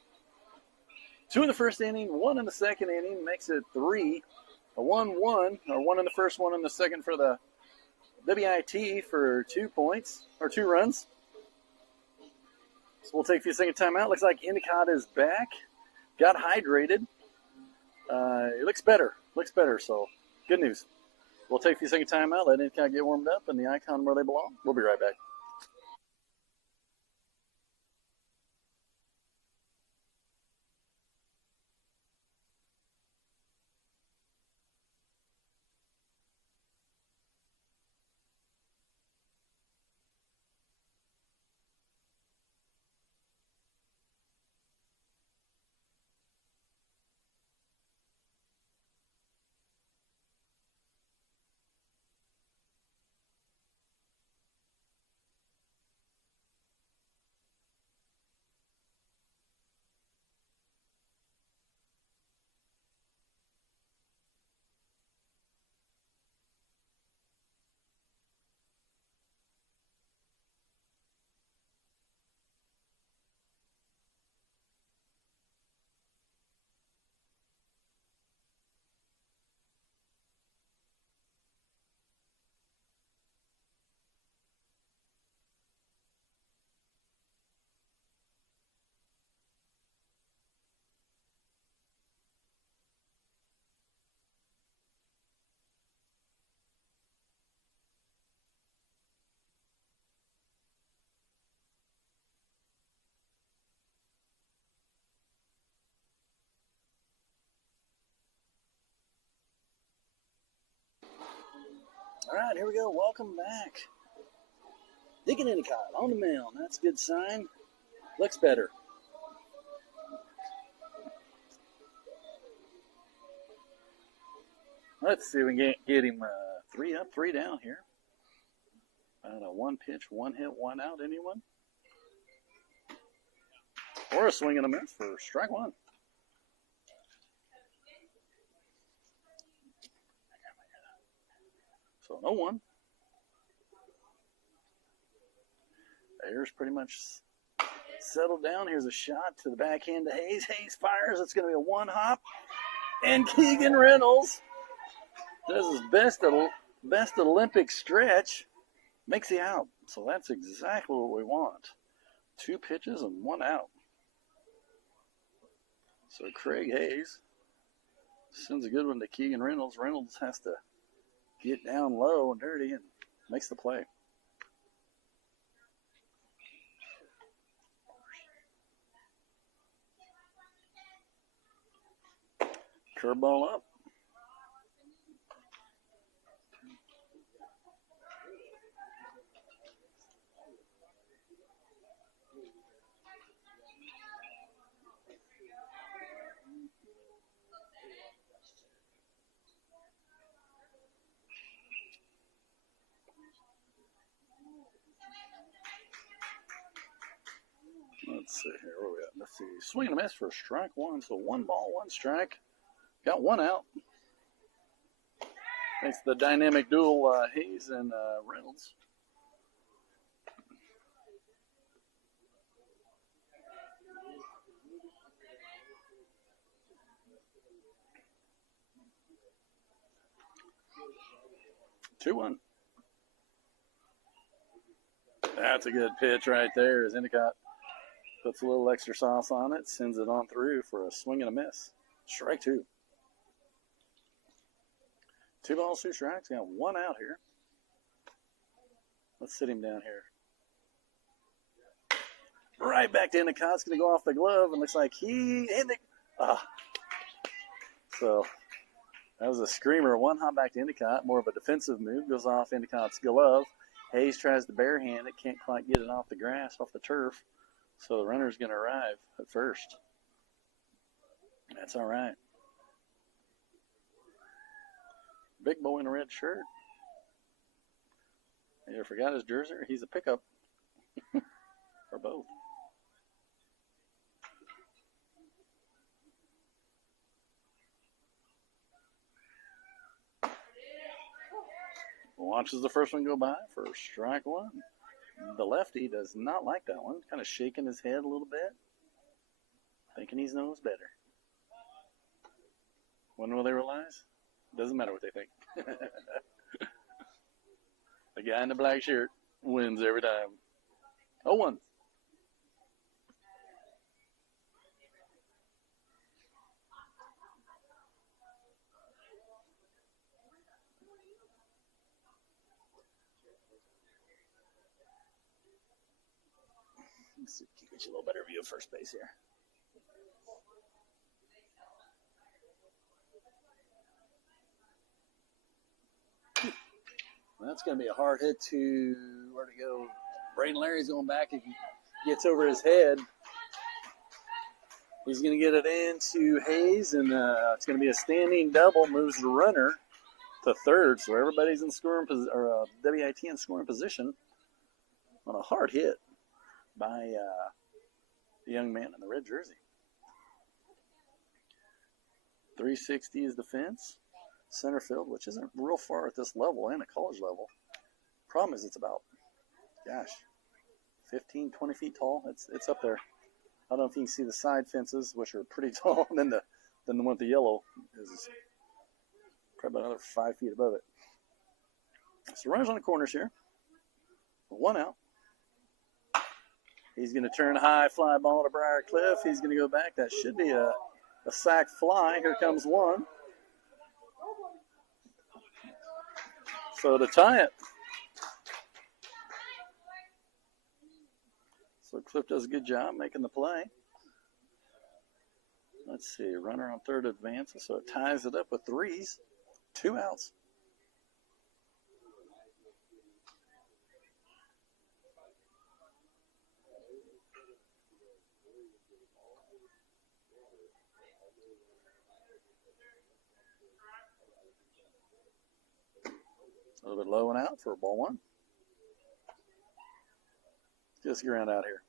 2 in the first inning, 1 in the second inning, makes it 3. A 1-1, or 1 in the first, 1 in the second for the WIT for 2 points, or 2 runs. So we'll take a few second timeout. Looks like Endicott is back. Got hydrated. It looks better. So good news. We'll take a few second timeout. Let Endicott get warmed up and the Icon where they belong. We'll be right back. All right, here we go. Welcome back. Deacon Endicott on the mound. That's a good sign. Looks better. Let's see if we can get him 3 up, 3 down here. A 1 pitch, 1 hit, 1 out. Anyone? Or a swing and a miss for strike 1. So 0-1. Ayers pretty much settled down. Here's a shot to the backhand to Hayes. Hayes fires. It's going to be a 1-hop. And Keegan Reynolds does his best Olympic stretch. Makes the out. So that's exactly what we want. 2 pitches and 1 out. So Craig Hayes sends a good one to Keegan Reynolds. Reynolds has to get down low and dirty and makes the play. Curveball up. Let's see here. Where are we at? Let's see. Swing and a miss for strike 1. So 1 ball, 1 strike. Got 1 out. Thanks to the dynamic duel, Hayes and Reynolds. Two 1. That's a good pitch right there as Endicott puts a little extra sauce on it, sends it on through for a swing and a miss. Strike 2. 2 balls, 2 strikes. Got 1 out here. Let's sit him down here. Right back to Endicott. It's going to go off the glove, and looks like So that was a screamer. 1 hop back to Endicott. More of a defensive move. Goes off Endicott's glove. Hayes tries to barehand it. Can't quite get it off the grass, off the turf. So the runner's going to arrive at first. That's all right. Big boy in a red shirt. You forgot his jersey? He's a pickup. Or both. Watches the first one go by for strike one. The lefty does not like that one. Kind of shaking his head a little bit. Thinking he knows better. When will they realize? Doesn't matter what they think. The guy in the black shirt wins every time. 0-1. Let's see if we can get you a little better view of first base here. That's going to be a hard hit to where to go. Braden Larry's going back and gets over his head. He's going to get it into Hayes, and it's going to be a standing double. Moves the runner to third, so everybody's in scoring WIT in scoring position on a hard hit by the young man in the red jersey. 360 is the fence. Center field, which isn't real far at this level and at college level. Problem is it's about, 15, 20 feet tall. It's up there. I don't know if you can see the side fences, which are pretty tall, and then the one with the yellow is probably about another 5 feet above it. So runners on the corners here. One out. He's going to turn high, fly ball to Briarcliff. He's going to go back. That should be a sac fly. Here comes one. So to tie it. So Cliff does a good job making the play. Let's see, runner on third advances, so it ties it up with threes. 2 outs. A little bit low and out for ball one. Just ground out here.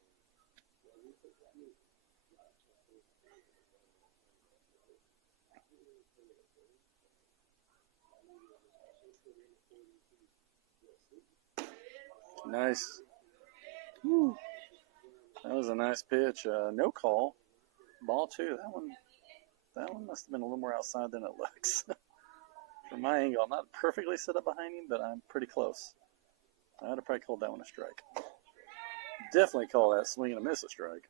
Nice. Woo. That was a nice pitch. No call. Ball two. That one must have been a little more outside than it looks. From my angle, I'm not perfectly set up behind him, but I'm pretty close. I would have probably called that one a strike. Definitely call that swing and a miss a strike.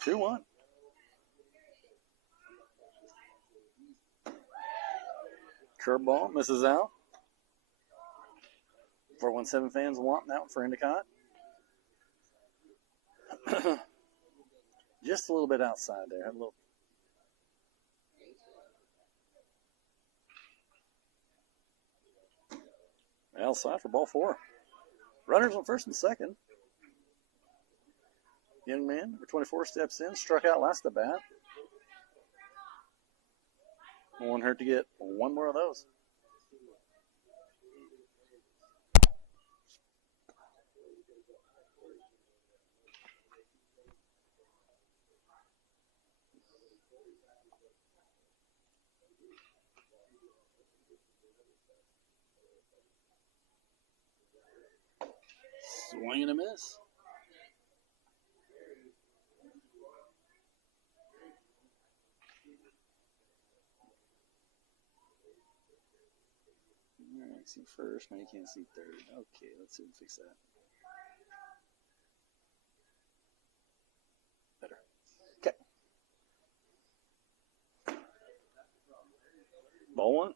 Two one. Curveball misses out. 417 fans want that one for Endicott. Just a little bit outside there. A little. Outside for ball four. Runners on first and second. Young man, number 24, steps in, struck out last at bat. Won't hurt to get one more of those. Swing and a miss. All right, see first. Now you can't see third. Okay, let's see if we fix that. Better. Okay. Ball one.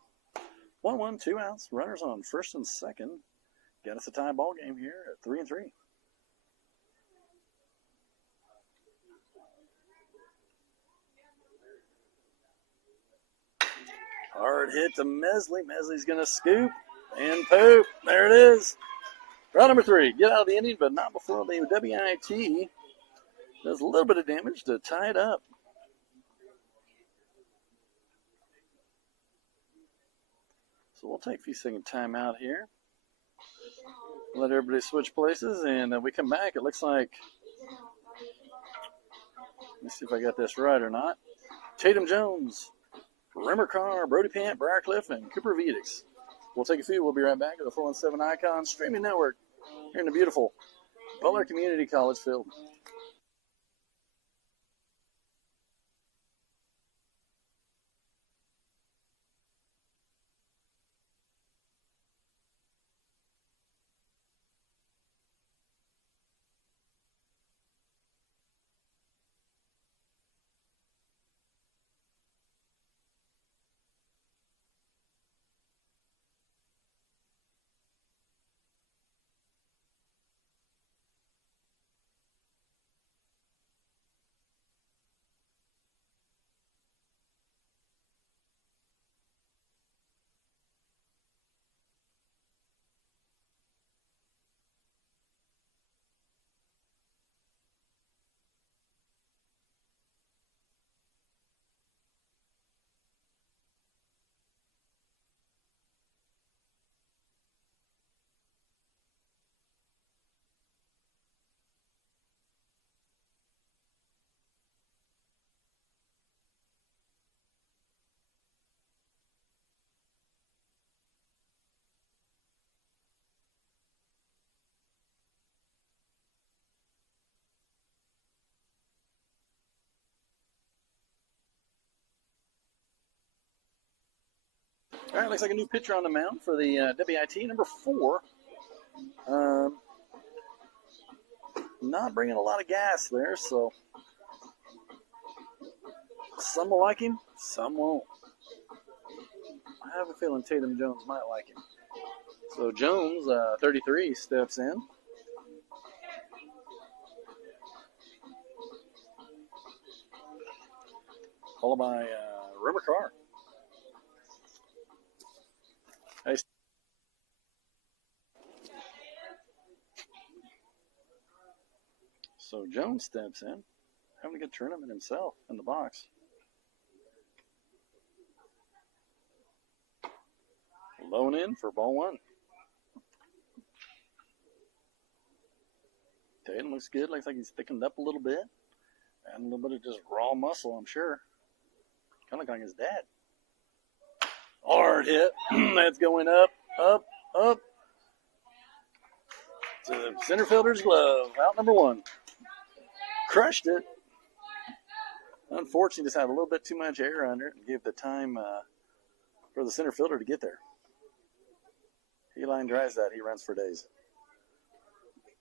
1-1, 2 outs. Runners on first and second. Got us a tie ball game here at 3-3. Hard hit to Mesley. Mesley's going to scoop and poop. There it is. Round number 3. Get out of the inning, but not before the WIT does a little bit of damage to tie it up. So we'll take a few second timeout here. Let everybody switch places, and we come back. It looks like, let me see if I got this right or not. Tatum Jones, Rimmer Carr, Brody Pant, Briarcliff, and Cooper Viedix. We'll take a few. We'll be right back to the 417 Icon Streaming Network here in the beautiful Butler Community College field. All right, looks like a new pitcher on the mound for the WIT, number 4. Not bringing a lot of gas there, so some will like him, some won't. I have a feeling Tatum Jones might like him. So Jones, 33, steps in. Followed by Rimmer Carr. Hey. So Jones steps in, having a good tournament himself in the box. Low and in for ball 1. Tatum looks good. Looks like he's thickened up a little bit. And a little bit of just raw muscle, I'm sure. Kind of like his dad. Hard hit. That's going up, up, up. To the center fielder's glove. Out number 1. Crushed it. Unfortunately, just had a little bit too much air under it and gave the time for the center fielder to get there. He line drives that. He runs for days.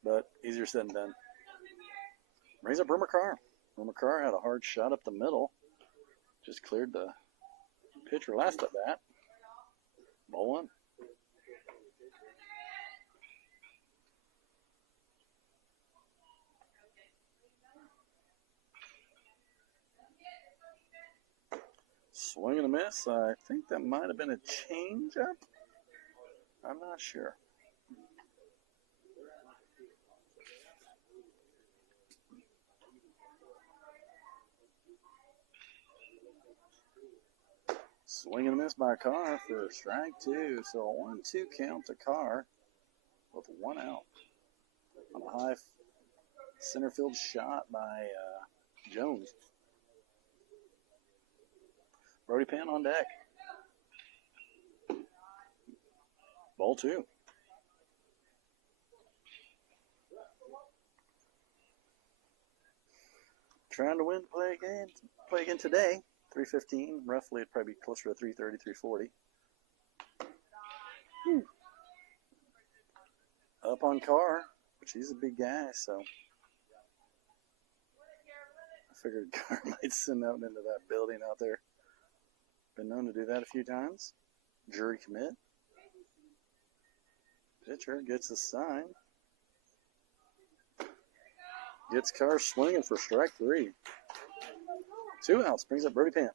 But easier said than done. Brings up Rimmer Carr. Rimmer Carr had a hard shot up the middle. Just cleared the pitcher last at bat. Ball 1. Swing and a miss. I think that might have been a changeup. I'm not sure. Swing and a miss by Carr for strike 2. So a 1-2 count to Carr with 1 out on a high center field shot by Jones. Brody Pant on deck. Ball 2. Trying to win, play again today. 3:15, roughly. It'd probably be closer to 3:30, 3:40. Up on Carr, which he's a big guy, so I figured Carr might send out into that building out there. Been known to do that a few times. Jury commit. Pitcher gets a sign. Gets Carr swinging for strike 3. 2 outs. Brings up Brody Pant.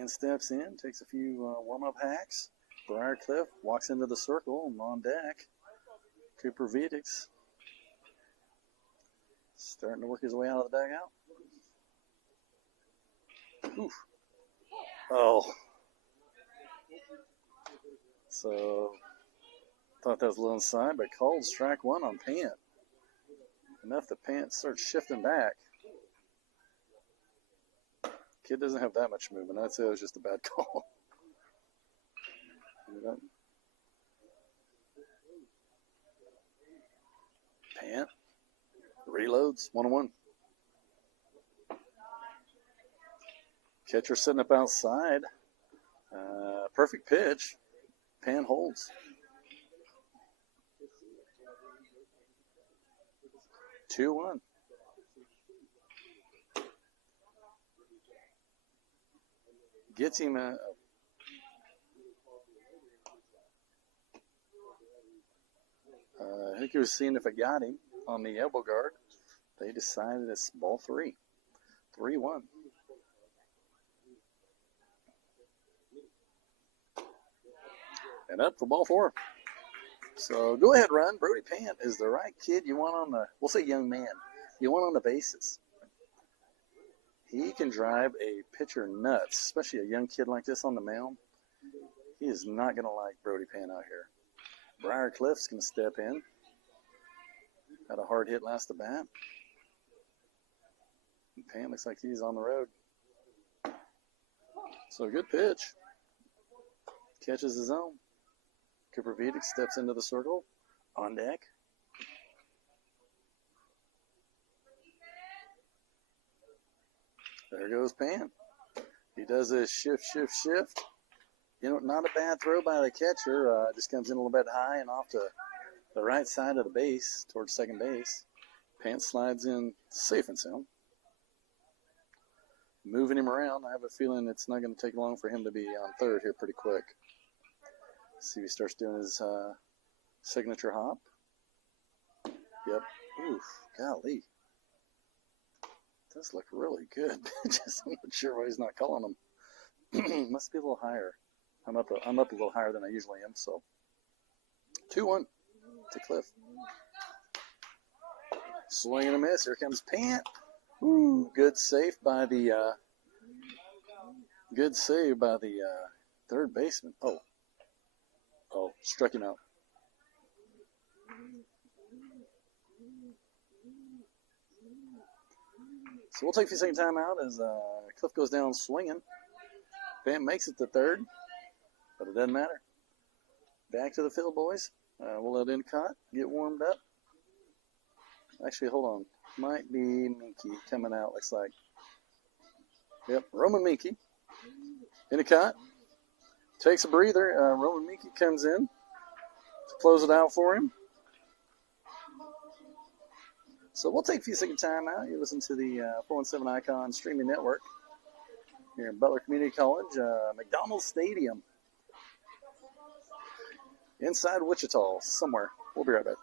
Pan steps in, takes a few warm-up hacks. Briarcliff walks into the circle and on deck. Cooper Viedix starting to work his way out of the dugout. Oof. Oh. So, thought that was a little inside, but called strike one on Pant. Enough that Pant starts shifting back. Kid doesn't have that much movement. I'd say it was just a bad call. Pant reloads 1-1. Catcher sitting up outside. Perfect pitch. Pan holds. 2-1. Gets him I think he was seeing if it got him on the elbow guard. They decided it's ball 3. 3-1. And up for ball 4. So go ahead, run. Brody Pant is the right kid you want on the, we'll say young man, you want on the bases. He can drive a pitcher nuts, especially a young kid like this on the mound. He is not going to like Brody Pant out here. Briarcliff's going to step in. Had a hard hit last at bat. And Pant looks like he's on the road. So good pitch. Catches his own. Cooper Viedix steps into the circle. On deck. There goes Pant. He does a shift. Not a bad throw by the catcher. Just comes in a little bit high and off to the right side of the base, towards second base. Pant slides in safe and sound. Moving him around. I have a feeling it's not going to take long for him to be on third here pretty quick. See if he starts doing his signature hop. Yep. Oof, golly. Does look really good. Just I'm not sure why he's not calling him. Must be a little higher. I'm up a little higher than I usually am. So 2-1 to Cliff. Swing and a miss. Here comes Pant. Ooh, good save by the third baseman. Oh, struck him out. So we'll take the second time out as Cliff goes down swinging. Pant makes it to third, but it doesn't matter. Back to the field, boys. We'll let Endicott get warmed up. Actually, hold on. Might be Minky coming out, looks like. Yep, Roman Minky. Endicott takes a breather. Roman Minky comes in to close it out for him. So we'll take a few second time out. You listen to the 417 Icon streaming network here in Butler Community College, McDonald's Stadium, inside Wichita, somewhere. We'll be right back.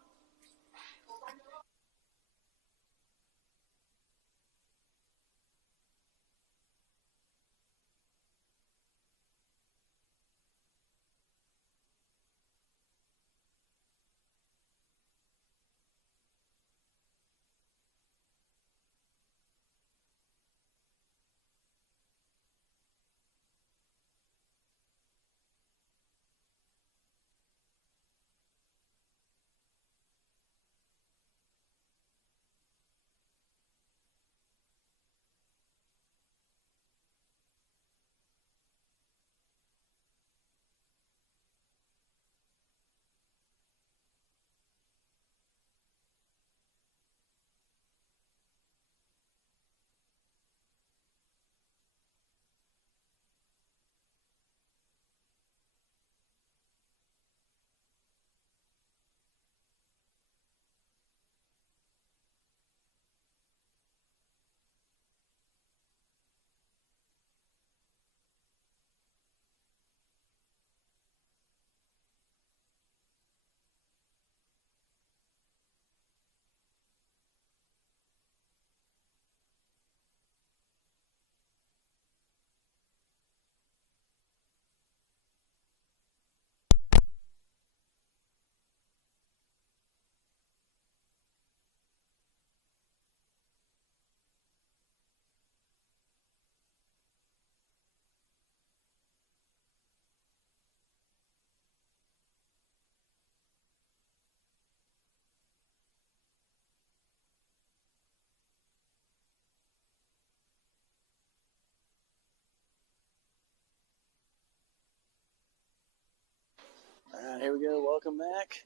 Here we go. Welcome back.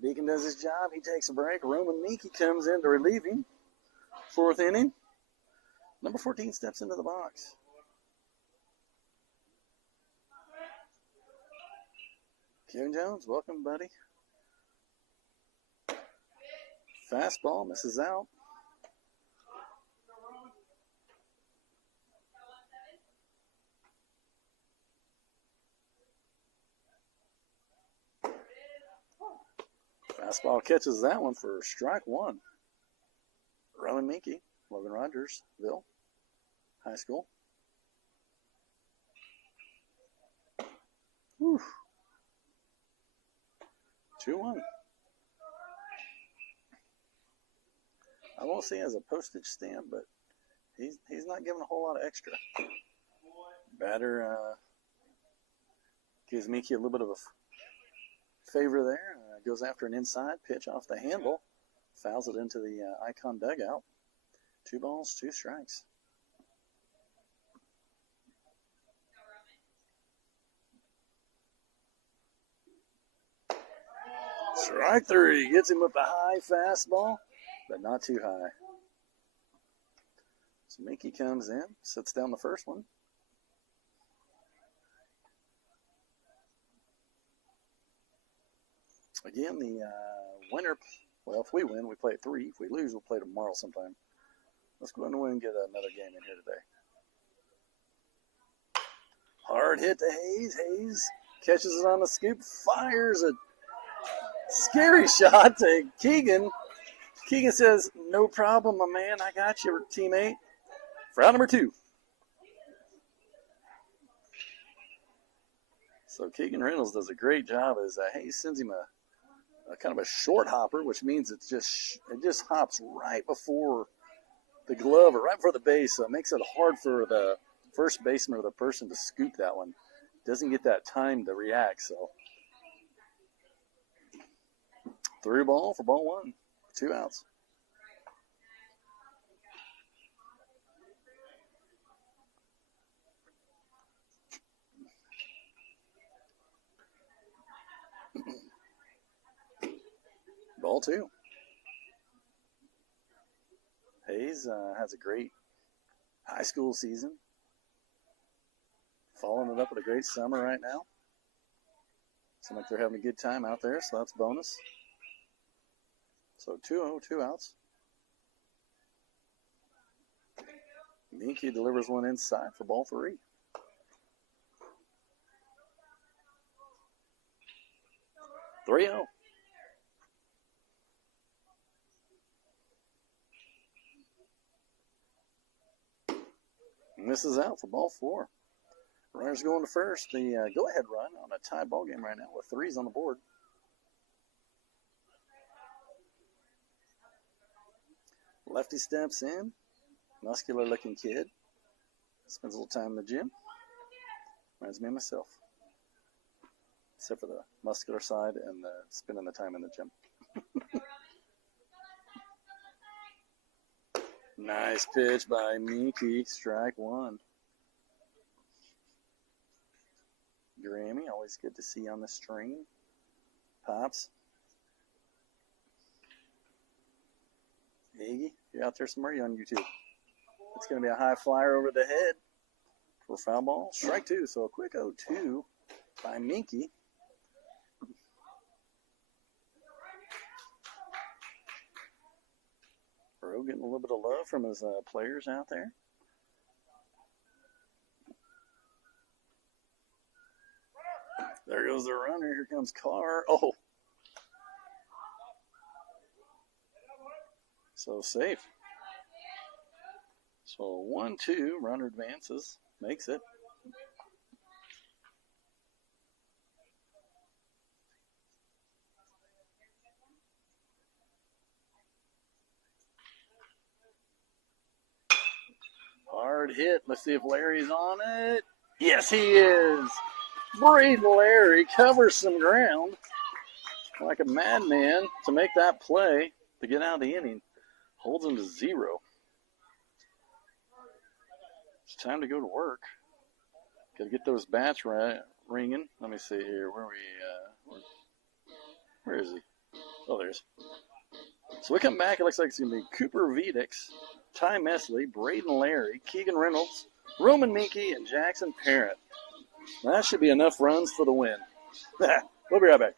Deacon does his job. He takes a break. Roman Miki comes in to relieve him. 4th inning. Number 14 steps into the box. Kevin Jones, welcome, buddy. Fastball misses out. Fastball catches that one for strike 1. Roman Miki, Logan Rogersville High School. Whew. 2-1. I won't say he has a postage stamp, but he's not giving a whole lot of extra. Batter gives Miki a little bit of a favor there. Goes after an inside pitch off the handle. Fouls it into the Icon dugout. 2 balls, 2 strikes. Strike 3. Gets him with the high fastball, but not too high. So Miki comes in, sits down the first one. Again, the winner, well, if we win, we play at 3. If we lose, we'll play tomorrow sometime. Let's go ahead and get another game in here today. Hard hit to Hayes. Hayes catches it on the scoop, fires a scary shot to Keegan. Keegan says, "No problem, my man. I got you, teammate." For out number 2. So Keegan Reynolds does a great job as Hayes sends him a kind of a short hopper, which means it just hops right before the glove or right before the base. So it makes it hard for the first baseman or the person to scoop that one. Doesn't get that time to react. So 3 ball for ball 1. 2 outs. Ball 2. Hayes has a great high school season. Following it up with a great summer right now. Seems like they're having a good time out there, so that's bonus. So 2-0, 2 outs. Miki delivers one inside for ball 3. Three-0. Misses out for ball 4. Runners going to first. The go-ahead run on a tie ball game right now with 3s on the board. Lefty steps in. Muscular-looking kid. Spends a little time in the gym. Reminds me of myself. Except for the muscular side and the spending the time in the gym. Nice pitch by Miki. Strike 1. Grammy, always good to see on the string. Pops. Iggy, you're out there somewhere. You're on YouTube. It's going to be a high flyer over the head for foul ball. Strike 2. So a quick 0-2 by Miki. Bro getting a little bit of love from his players out there. There goes the runner. Here comes Carr. Oh. So safe. So 1-2. Runner advances. Makes it. Hard hit. Let's see if Larry's on it. Yes, he is. Braden Larry covers some ground like a madman to make that play to get out of the inning. Holds him to 0. It's time to go to work. Got to get those bats ringing. Let me see here. Where are we Where is he? Oh, there he is. So we come back. It looks like it's going to be Cooper Vedix, Ty Mesley, Braden Larry, Keegan Reynolds, Roman Minky, and Jackson Parent. That should be enough runs for the win. We'll be right back.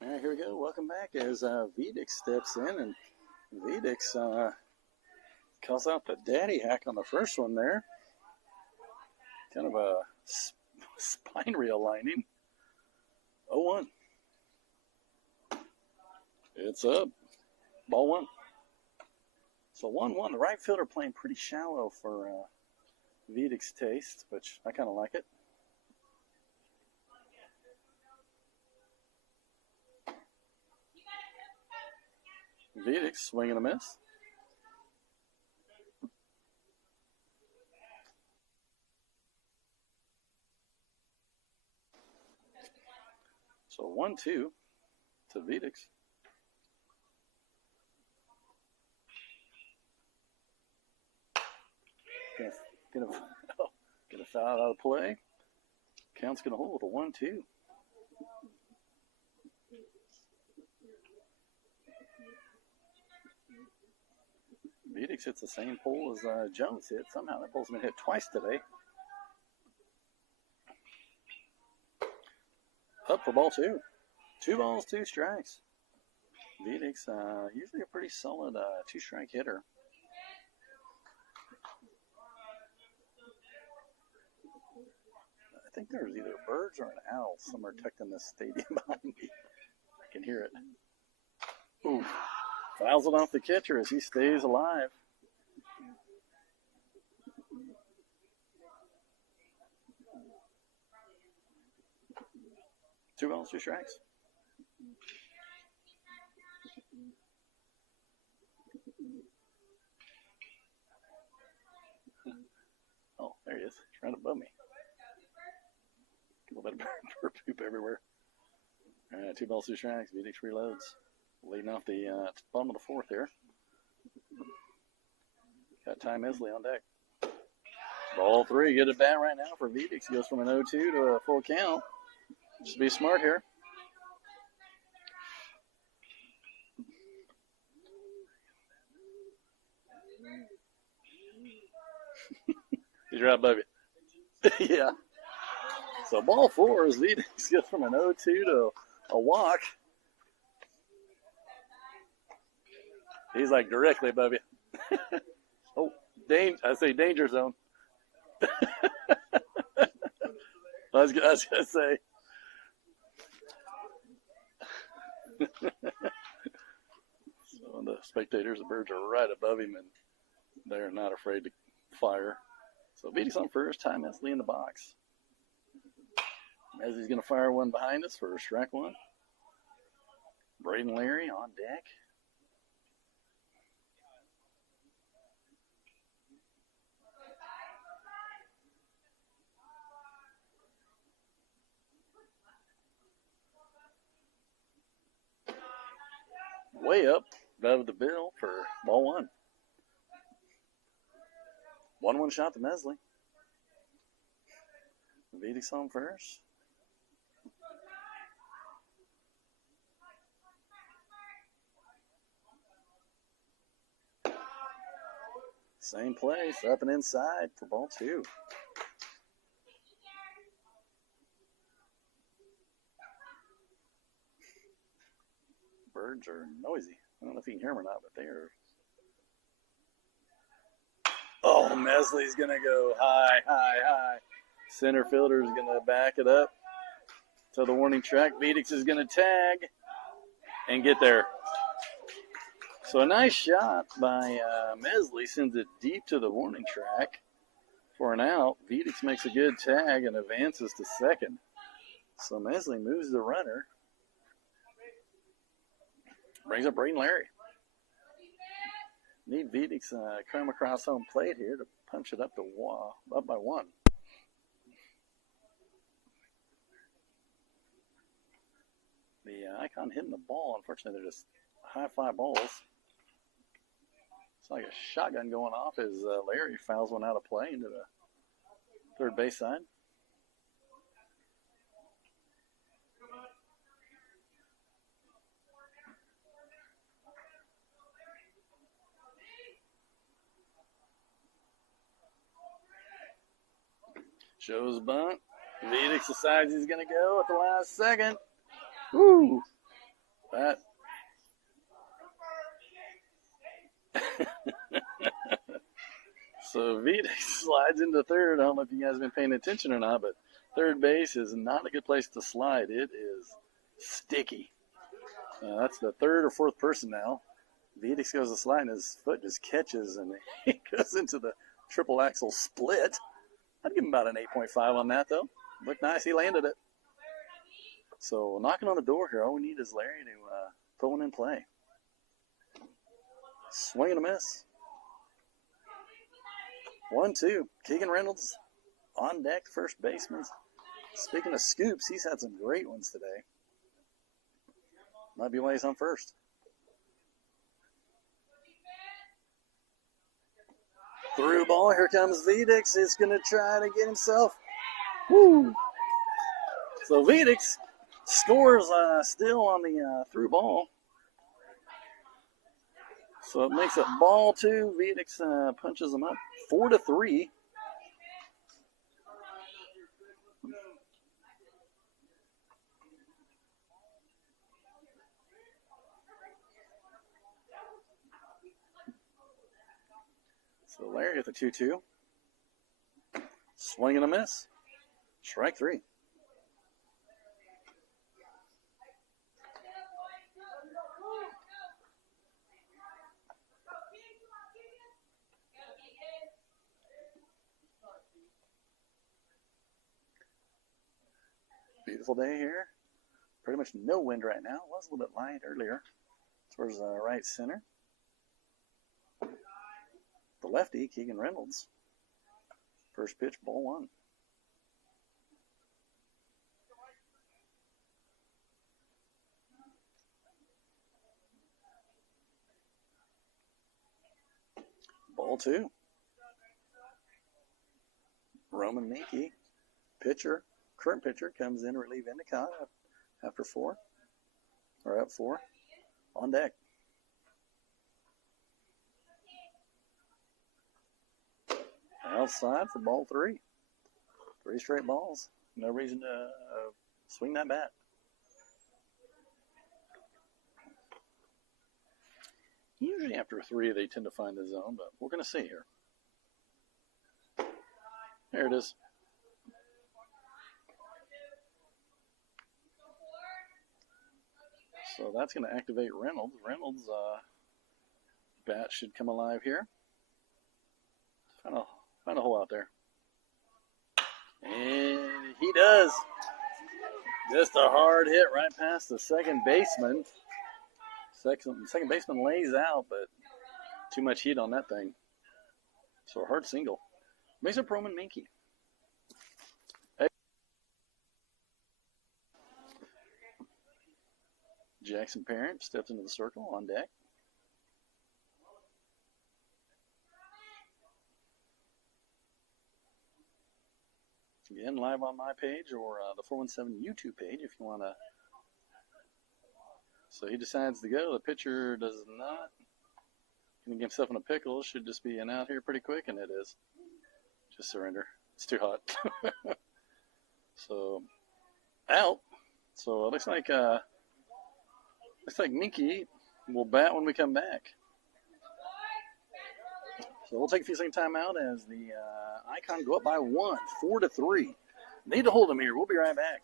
All right, here we go. Welcome back as Vedix steps in, and Vedix calls out the daddy hack on the first one there. Kind of a spine realigning. 0-1. It's up. Ball one. So 1-1. The right fielder playing pretty shallow for Vedix taste, which I kind of like it. Vedix swinging a miss. So 1-2 to Vedix. Gonna foul out of play. Count's gonna hold a 1-2. Vedix hits the same pole as Jones hit. Somehow that pole's been hit twice today. Up for ball two. 2 balls, 2 strikes. Vedix, usually a pretty solid 2-strike hitter. I think there's either birds or an owl somewhere tucked in this stadium behind me. I can hear it. Ooh. Fouls it off the catcher as he stays alive. Two balls, 2 strikes. Oh, there he is. He's right above me. A little bit of bird poop everywhere. All right, 2 balls, 2 strikes. Vedix reloads. Leading off the bottom of the 4th here. Got Ty Mesley on deck. Ball 3, good at bat right now for Vedix. He goes from an 0-2 to a full count. Just be smart here. He's right above you. Yeah. So ball 4 is Vedix goes from an 0-2 to a walk. He's like directly above you. Oh, I say danger zone. I was going to say. So the spectators, the birds are right above him, and they're not afraid to fire. So Vedix on first, Ty Mesley in the box. Mesley's going to fire one behind us for strike 1. Braden Larry on deck. way up above the bill for ball one. 1-1 shot to Mesley. Vedek's on first. Same place, up and inside for ball two. Birds are noisy. I don't know if you can hear them or not, but they are. Oh, Mesley's going to go high, high, high. Center fielder is going to back it up to the warning track. Vedek is going to tag and get there. So a nice shot by Mesley sends it deep to the warning track for an out. Vedek makes a good tag and advances to second. So Mesley moves the runner. Brings up Braden Larry. Need Vedek come across home plate here to punch it up by one. The icon hitting the ball, unfortunately, they're just high fly balls. It's like a shotgun going off as Larry fouls one out of play into the third base side. Shows bunt. Vedek decides he's going to go at the last second. Woo! That. So Vedek slides into third. I don't know if you guys have been paying attention or not, but third base is not a good place to slide. It is sticky. That's the third or fourth person now. Vedek goes to slide and his foot just catches and he goes into the triple axle split. I'd give him about an 8.5 on that, though. Looked nice. He landed it. So knocking on the door here, all we need is Larry to put one in play. Swing and a miss. 1-2. Keegan Reynolds on deck, first baseman. Speaking of scoops, he's had some great ones today. Might be why he's on first. Through ball. Here comes Vedek. He's going to try to get himself. Woo! So Vedek scores still on the through ball. So it makes it ball two. Vedek punches them up 4-3. So Larry at the 2-2. Swing and a miss. Strike three. Beautiful day here. Pretty much no wind right now. It was a little bit light earlier towards right center. The lefty, Keegan Reynolds. First pitch, ball one. Ball two. Roman Minky, pitcher, current pitcher, comes in to relieve Endicott after up four. On deck. Outside for ball three. 3 straight balls. No reason to swing that bat. Usually after 3, they tend to find the zone, but we're going to see here. There it is. So that's going to activate Reynolds. Reynolds' bat should come alive here. Find a hole out there. And he does. Just a hard hit right past the second baseman. Second baseman lays out, but too much heat on that thing. So a hard single. Makes up Roman Minky. Jackson Parent steps into the circle on deck. Again, live on my page or the 417 YouTube page if you want to. So he decides to go. The pitcher does not. Going to get himself in a pickle. Should just be an out here pretty quick, and it is. Just surrender. It's too hot. So, out. So it looks like Minky will bat when we come back. So we'll take a few second timeout as the Icon go up by 1, 4-3. Need to hold them here. We'll be right back.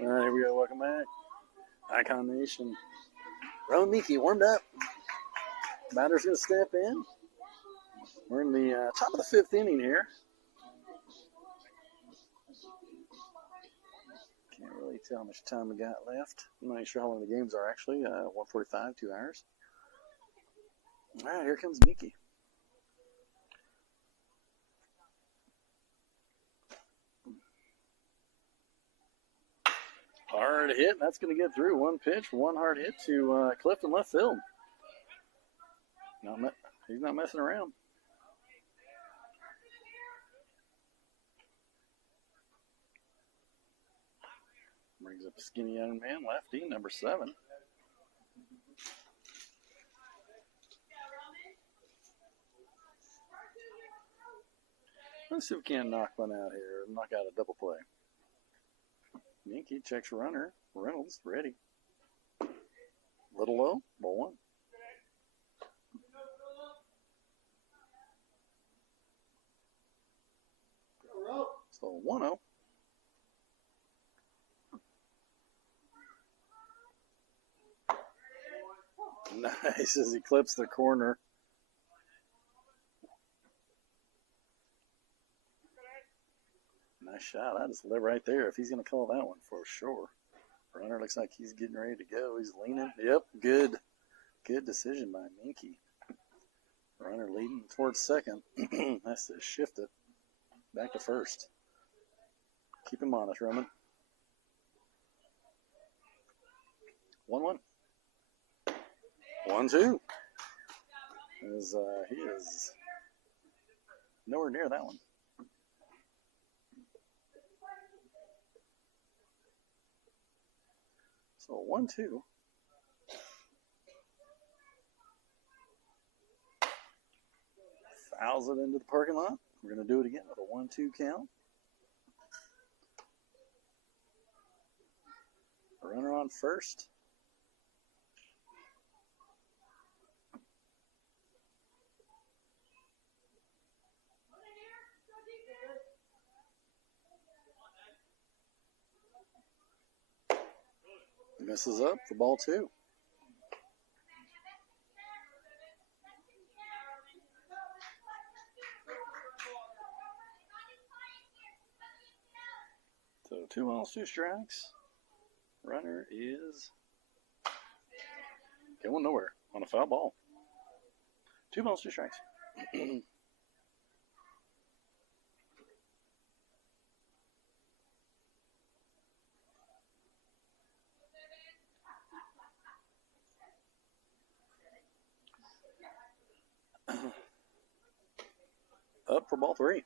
All right, here we go. Welcome back. Icon Nation. Rowan Minky warmed up. Batter's going to step in. We're in the top of the 5th inning here. Can't really tell how much time we got left. I'm not sure how long the games are actually. 1:45, 2 hours. All right, here comes Minky. Hard hit. That's going to get through. One pitch, one hard hit to Clifton left field. He's not messing around. Brings up a skinny young man, lefty, number 7. Let's see if we can knock one out here. Knock out a double play. Minky checks runner. Reynolds ready. Little low, ball 1. So 1-0. Nice as he clips the corner. Nice shot. I just live right there if he's going to call that one for sure. Runner looks like he's getting ready to go. He's leaning. Yep, good. Good decision by Minky. Runner leading towards second. That's to shift it back to first. Keep him honest, Roman. 1-1. 1-2. He is nowhere near that one. So 1-2. Fouls it into the parking lot. We're going to do it again with a 1-2 count. Runner on first. Misses up for ball 2. So 2 balls, 2 strikes. Runner is going nowhere on a foul ball. 2 balls, 2 strikes. Up for ball 3.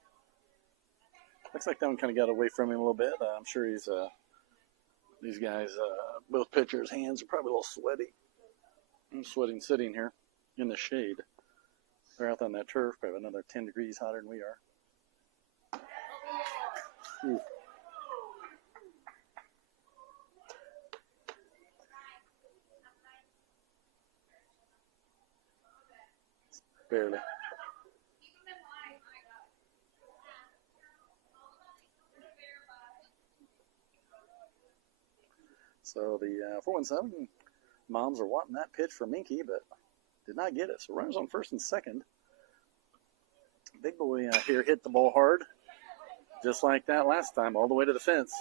Looks like that one kind of got away from him a little bit. I'm sure he's these guys, both pitchers' hands are probably a little sweaty. I'm sweating sitting here in the shade. They're out on that turf, probably another 10 degrees hotter than we are. Ooh. Barely. So the 4-1-7 moms are wanting that pitch for Minky, but did not get it. So runners on first and second. Big boy here hit the ball hard, just like that last time, all the way to the fence.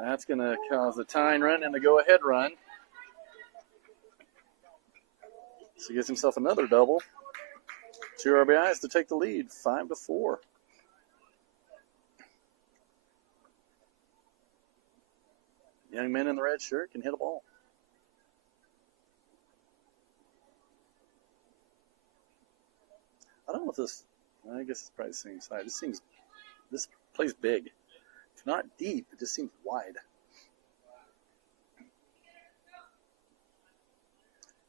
That's going to cause a tying run and the go-ahead run. So he gets himself another double. 2 RBIs to take the lead, 5-4. Young man in the red shirt can hit a ball. I don't know if this, I guess it's probably the same side. This plays big. It's not deep, it just seems wide.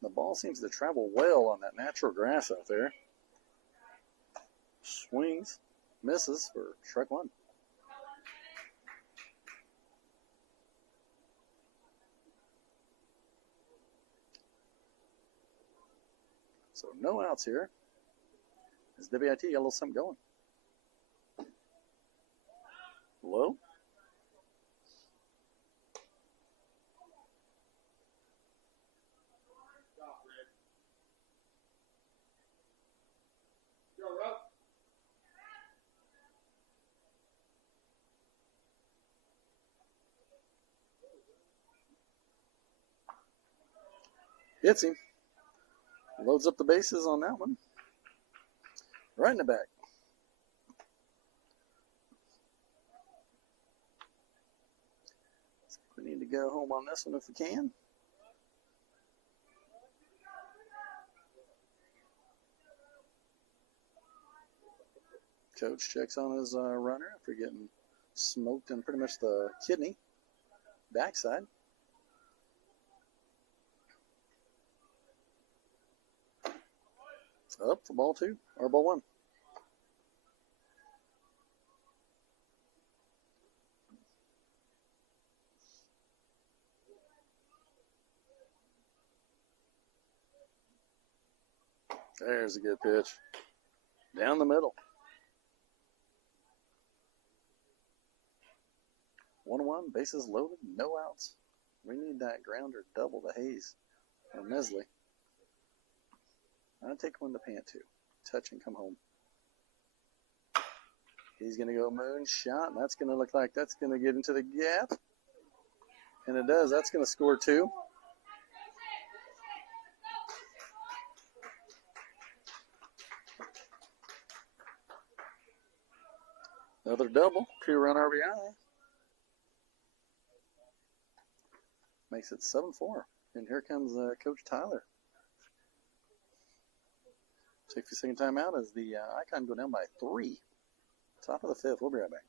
The ball seems to travel well on that natural grass out there. Swings, misses for strike 1. So no outs here. As WIT got a little something going. Low. Hits him. Loads up the bases on that one. Right in the back. We need to go home on this one if we can. Coach checks on his runner after getting smoked in pretty much the kidney backside. Up for ball 2, or ball 1. There's a good pitch. Down the middle. 1-1, bases loaded, no outs. We need that grounder double to Hayes or Mesley. I'll take one to Pantu. Touch and come home. He's going to go moonshot, and that's going to look like that's going to get into the gap. And it does. That's going to score 2. Another double, 2-run RBI. Makes it 7-4. And here comes Coach Tyler. Take the second time out as the Icon go down by 3. Top of the 5th. We'll be right back.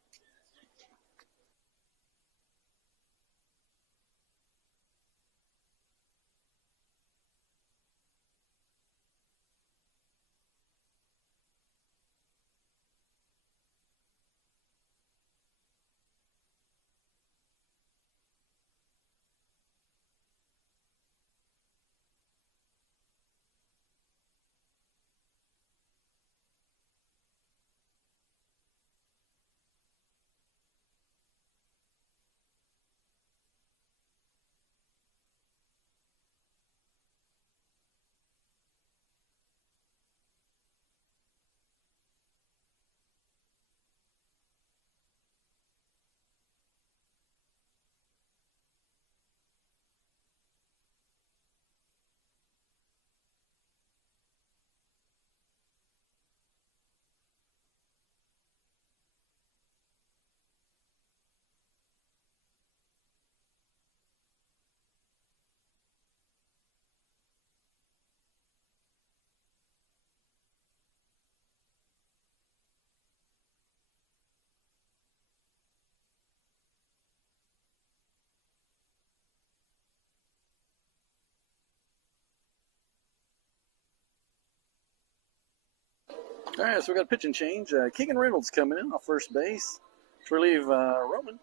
All right, so we got a pitch and change. Keegan Reynolds coming in off first base to relieve Roman.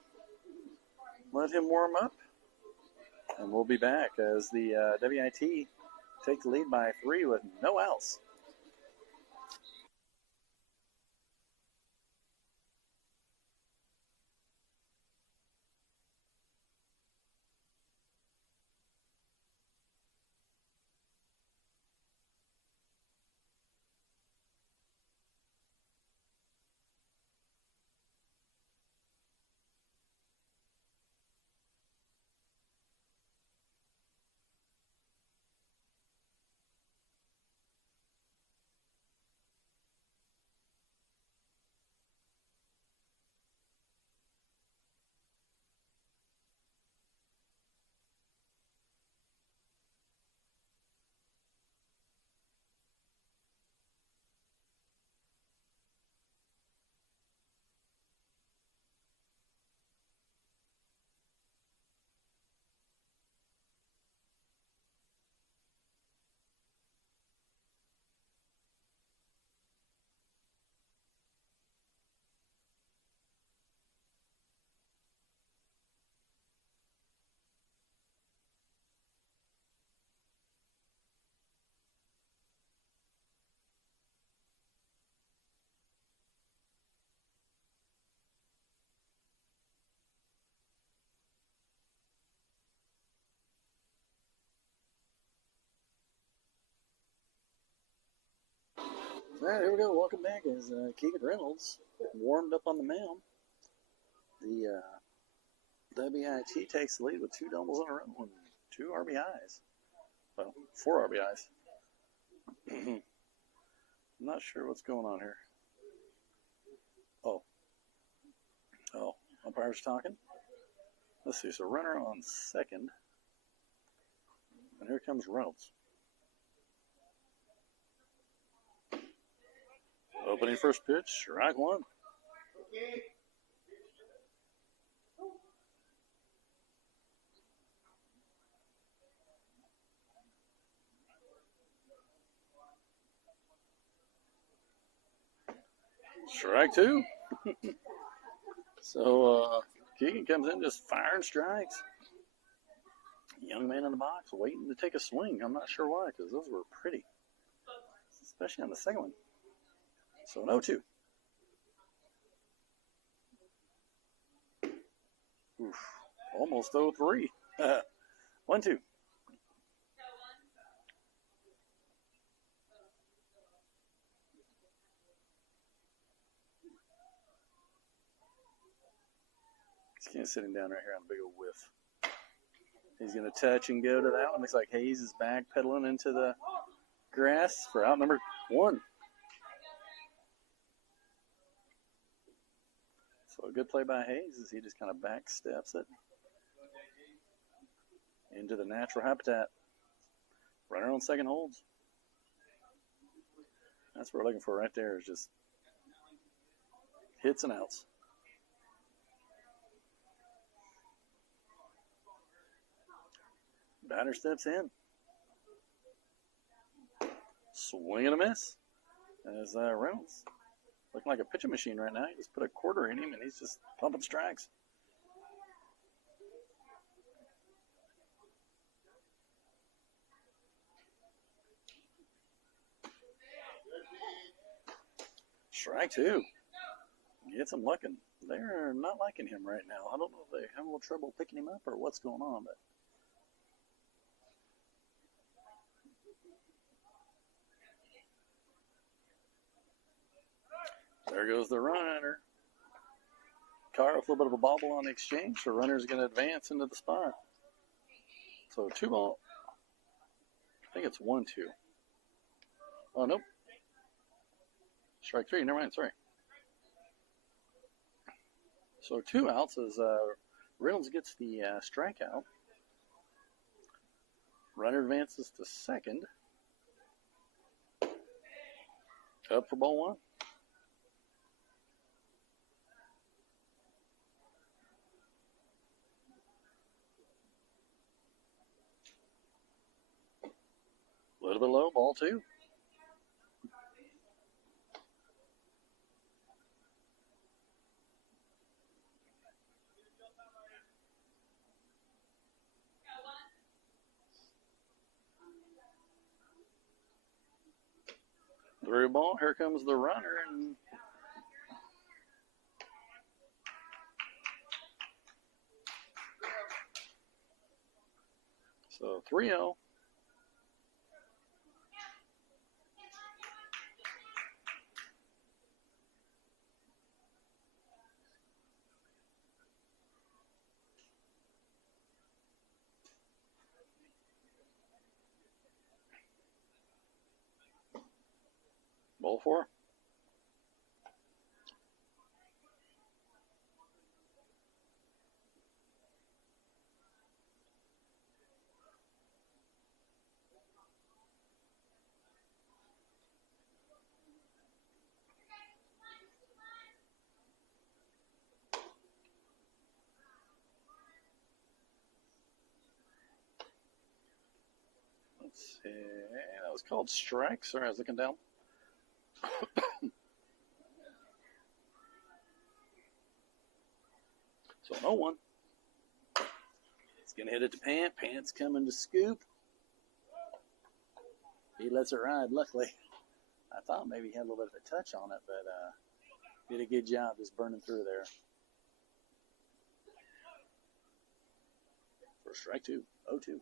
Let him warm up, and we'll be back as the WIT take the lead by 3 with no outs. All right, here we go. Welcome back as Keegan Reynolds warmed up on the mound. The WIT takes the lead with 2 doubles in a row and 2 RBIs. Well, 4 RBIs. I'm not sure what's going on here. Oh, umpire's talking. Let's see. So runner on second, and here comes Reynolds. Opening first pitch, strike 1. Strike 2. So Keegan comes in just firing strikes. Young man in the box waiting to take a swing. I'm not sure why, because those were pretty, especially on the second one. So an 0-2. Oof, almost 0-3. 1-2. He's sitting down right here on a big old whiff. He's going to touch and go to that one. Looks like Hayes is backpedaling into the grass for out number 1. So a good play by Hayes as he just kind of back steps it into the natural habitat. Runner on second holds. That's what we're looking for right there, is just hits and outs. Batter steps in. Swing and a miss. As Reynolds, looking like a pitching machine right now. He just put a quarter in him, and he's just pumping strikes. Strike 2. Gets him looking. They're not liking him right now. I don't know if they have a little trouble picking him up or what's going on, but there goes the runner. Carr with a little bit of a bobble on the exchange, so runner's going to advance into the spot. So 2 ball. I think it's 1-2. Oh, nope. Strike 3. Never mind. Sorry. So 2 outs as Reynolds gets the strikeout. Runner advances to second. Up for ball 1. A little bit low, ball 2. Through ball. Here comes the runner. And so 3-0. Ball 4. Let's see. That was called strike. Sorry, I was looking down. So 0-1. He's going to hit it to Pant. Pant's coming to scoop. He lets it ride, luckily. I thought maybe he had a little bit of a touch on it, but did a good job just burning through there. For strike 2, 0-2.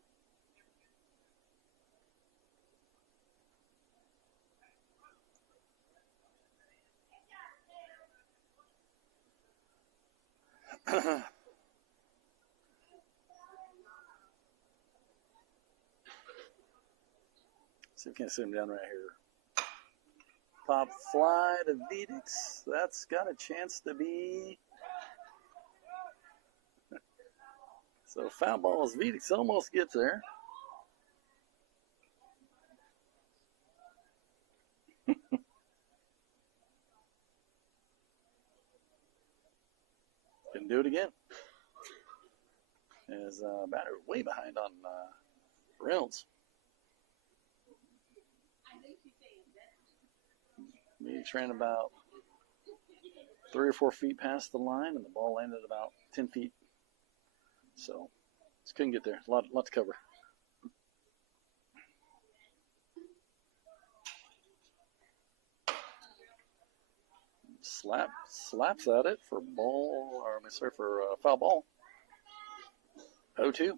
See if we can see him down right here. Pop fly to Vedix. That's got a chance to be. So foul ball as Vedix almost gets there. Can do it again. As batter way behind on Reynolds. Vedix ran about 3 or 4 feet past the line, and the ball landed about 10 feet. So just couldn't get there. A lot to cover. Slaps at it for ball, or I'm sorry, for foul ball. 0-2.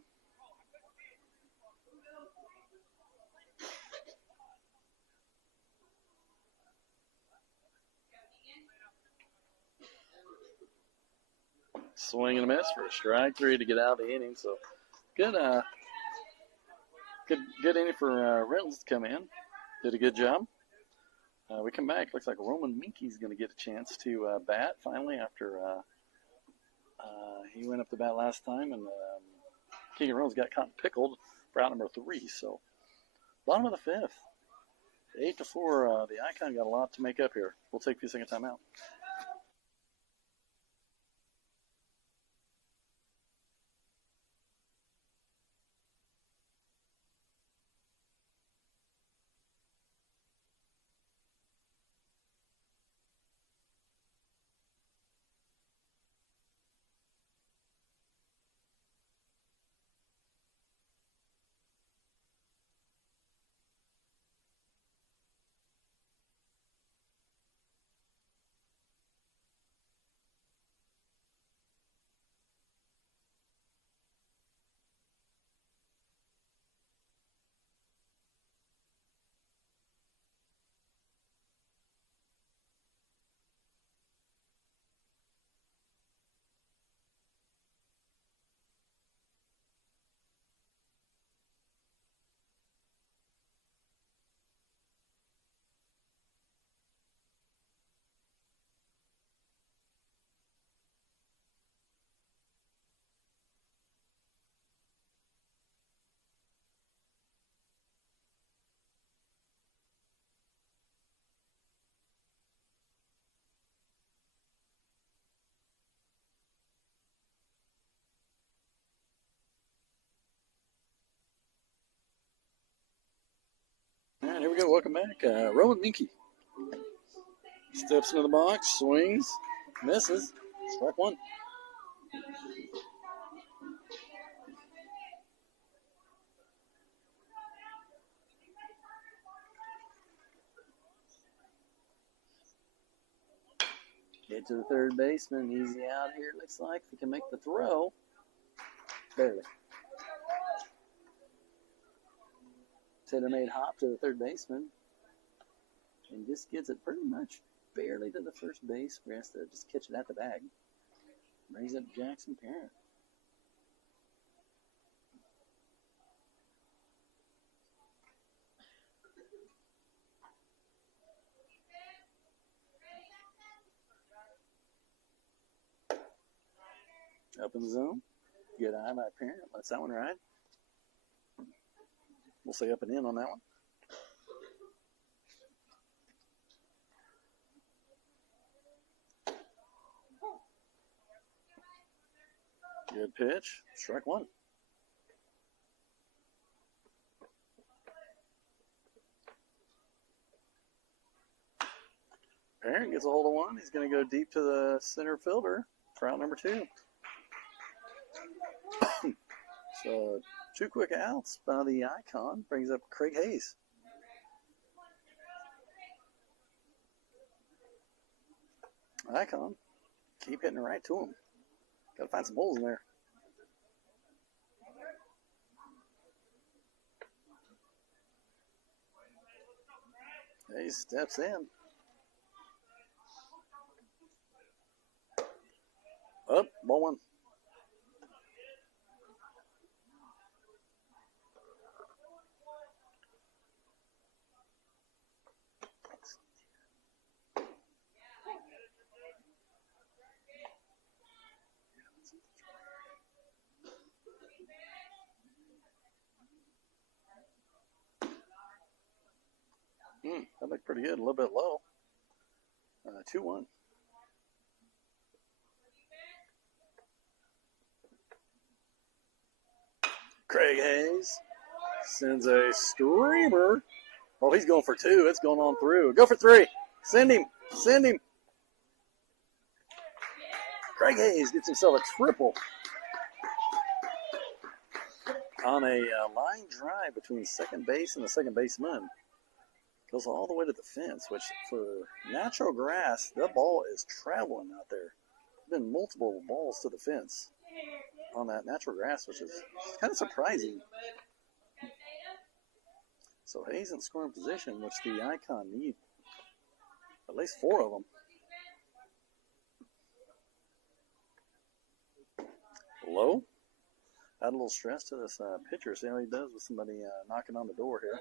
Swing and a miss for a strike 3 to get out of the inning. So good inning for Reynolds to come in. Did a good job. We come back. Looks like Roman Minky's going to get a chance to bat finally after he went up to bat last time, and Keegan Reynolds got caught pickled for out number 3. So bottom of the 5th, 8-4. The Icon got a lot to make up here. We'll take a few second timeout. All right, here we go. Welcome back. Roman Minky steps into the box, swings, misses. Strike 1. Get to the third baseman. Easy out here, looks like. If he can make the throw. Barely. Taylor made hop to the third baseman. And just gets it pretty much barely to the first base. He has to just catch it at the bag. Brings up Jackson Parent. Up in the zone. Good eye by Parent. Lets that one ride. We'll say up and in on that one. Good pitch. Strike one. Parent gets a hold of one. He's going to go deep to the center fielder for out number 2. So 2 quick outs by the Icon. Brings up Craig Hayes. Icon. Keep hitting it right to him. Got to find some holes in there. Hayes steps in. Up, ball one. That looked pretty good. A little bit low. 2-1. Craig Hayes sends a screamer. Oh, he's going for 2. It's going on through. Go for 3. Send him. Send him. Craig Hayes gets himself a triple on a line drive between second base and the second baseman. Goes all the way to the fence, which for natural grass, that ball is traveling out there. There's been multiple balls to the fence on that natural grass, which is kind of surprising. So Hayes in scoring position, which the Icon need at least 4 of them. Low. Add a little stress to this pitcher. See how he does with somebody knocking on the door here.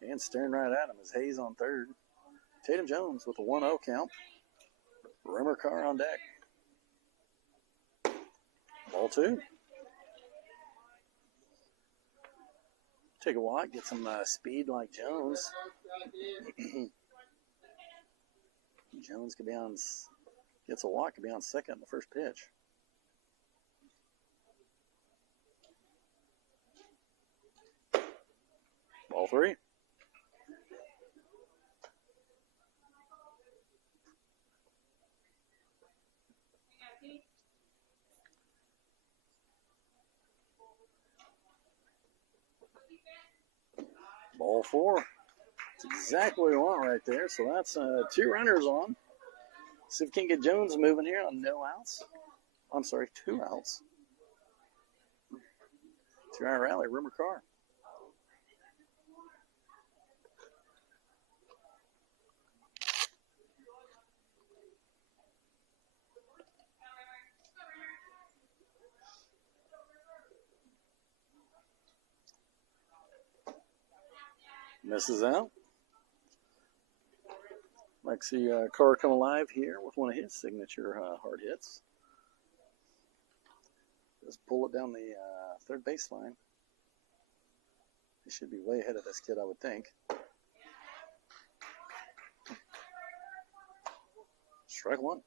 And staring right at him is Hayes on third. Tatum Jones with a 1-0 count. Rimmer Carr on deck. Ball 2. Take a walk, get some speed like Jones. Jones could be on, gets a walk, could be on second in the first pitch. Ball 3. Ball 4. That's exactly what we want right there. So that's 2 runners on. See if we can get Jones moving here on no outs. I'm sorry, 2 outs. 2-out rally, Rimmer Carr. Misses out. Like to see Carr come alive here with one of his signature hard hits. Just pull it down the third baseline. He should be way ahead of this kid, I would think. Strike 1.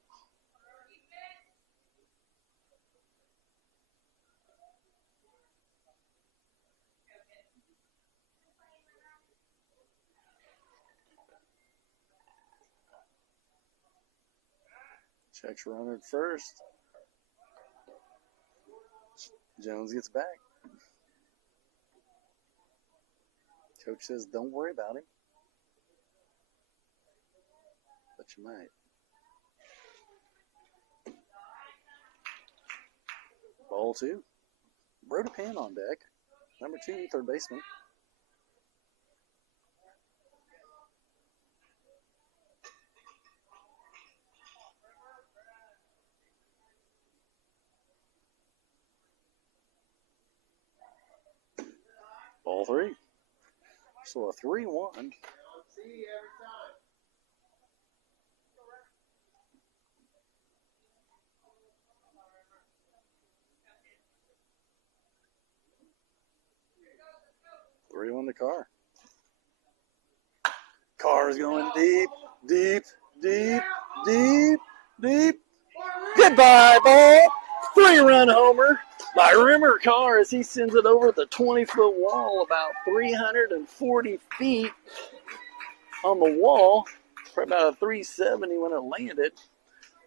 Checks runner at first. Jones gets back. Coach says, don't worry about him. Bet you might. Ball 2. Brody Pan on deck. Number 2, third baseman. Ball 3. So a 3-1. Three on the car. Car's going deep, deep, deep, deep, deep. Goodbye, ball. 3-run homer by Rimmer Carr as he sends it over the 20-foot wall, about 340 feet on the wall, for about a 370 when it landed,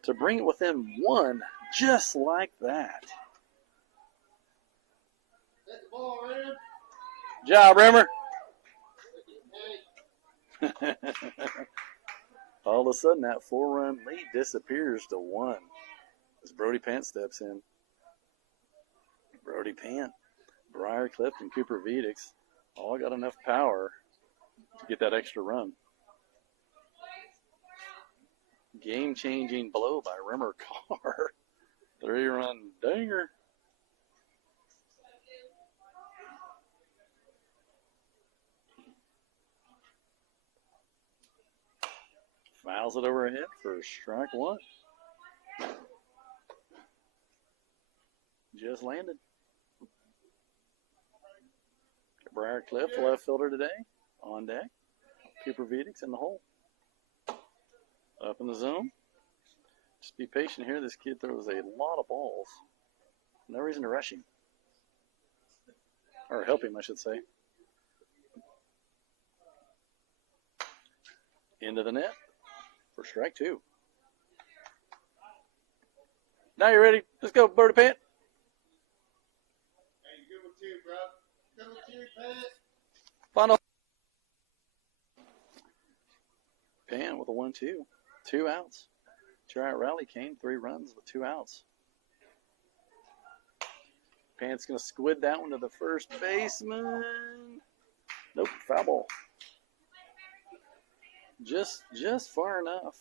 to bring it within 1, just like that. Good job, Rimmer. All of a sudden, that 4-run lead disappears to 1 as Brody Pant steps in. Brody Pant, Briar Clift, and Cooper Vedix all got enough power to get that extra run. Game-changing blow by Rimmer Carr. 3-run dinger. Fouls it overhead for strike 1. Just landed. Briar Cliff, left fielder today, on deck. Cooper Vedix in the hole. Up in the zone. Just be patient here. This kid throws a lot of balls. No reason to rush him. Or help him, I should say. Into the net for strike 2. Now you're ready. Let's go, Brody Pant. Hey, good with you, bro. Good with you, Pant. Final. Pant with a 1-2. 2 outs. 2-out rally came. 3 runs with 2 outs. Pant's going to squid that one to the first baseman. Nope, foul ball. Just far enough.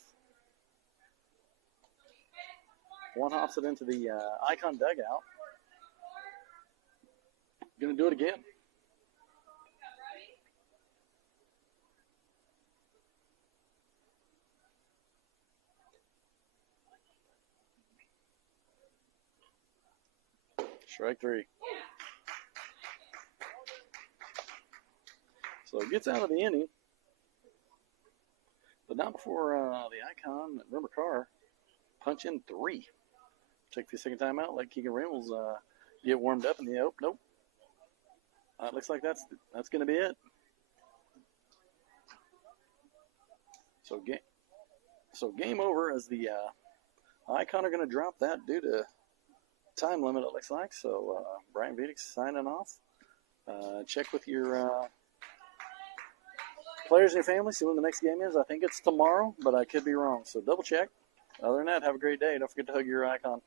One hops it into the Icon dugout. Going to do it again. Strike 3. So it gets out of the inning, but not before the Icon, Rimmer Carr, punch in 3. Take the second time out, let Keegan Reynolds get warmed up in the open. Nope. It looks like that's going to be it. So game over as the Icon are going to drop that due to time limit, it looks like. So Brian Vedix signing off. Check with your players and your family, see when the next game is. I think it's tomorrow, but I could be wrong. So double check. Other than that, have a great day. Don't forget to hug your Icon.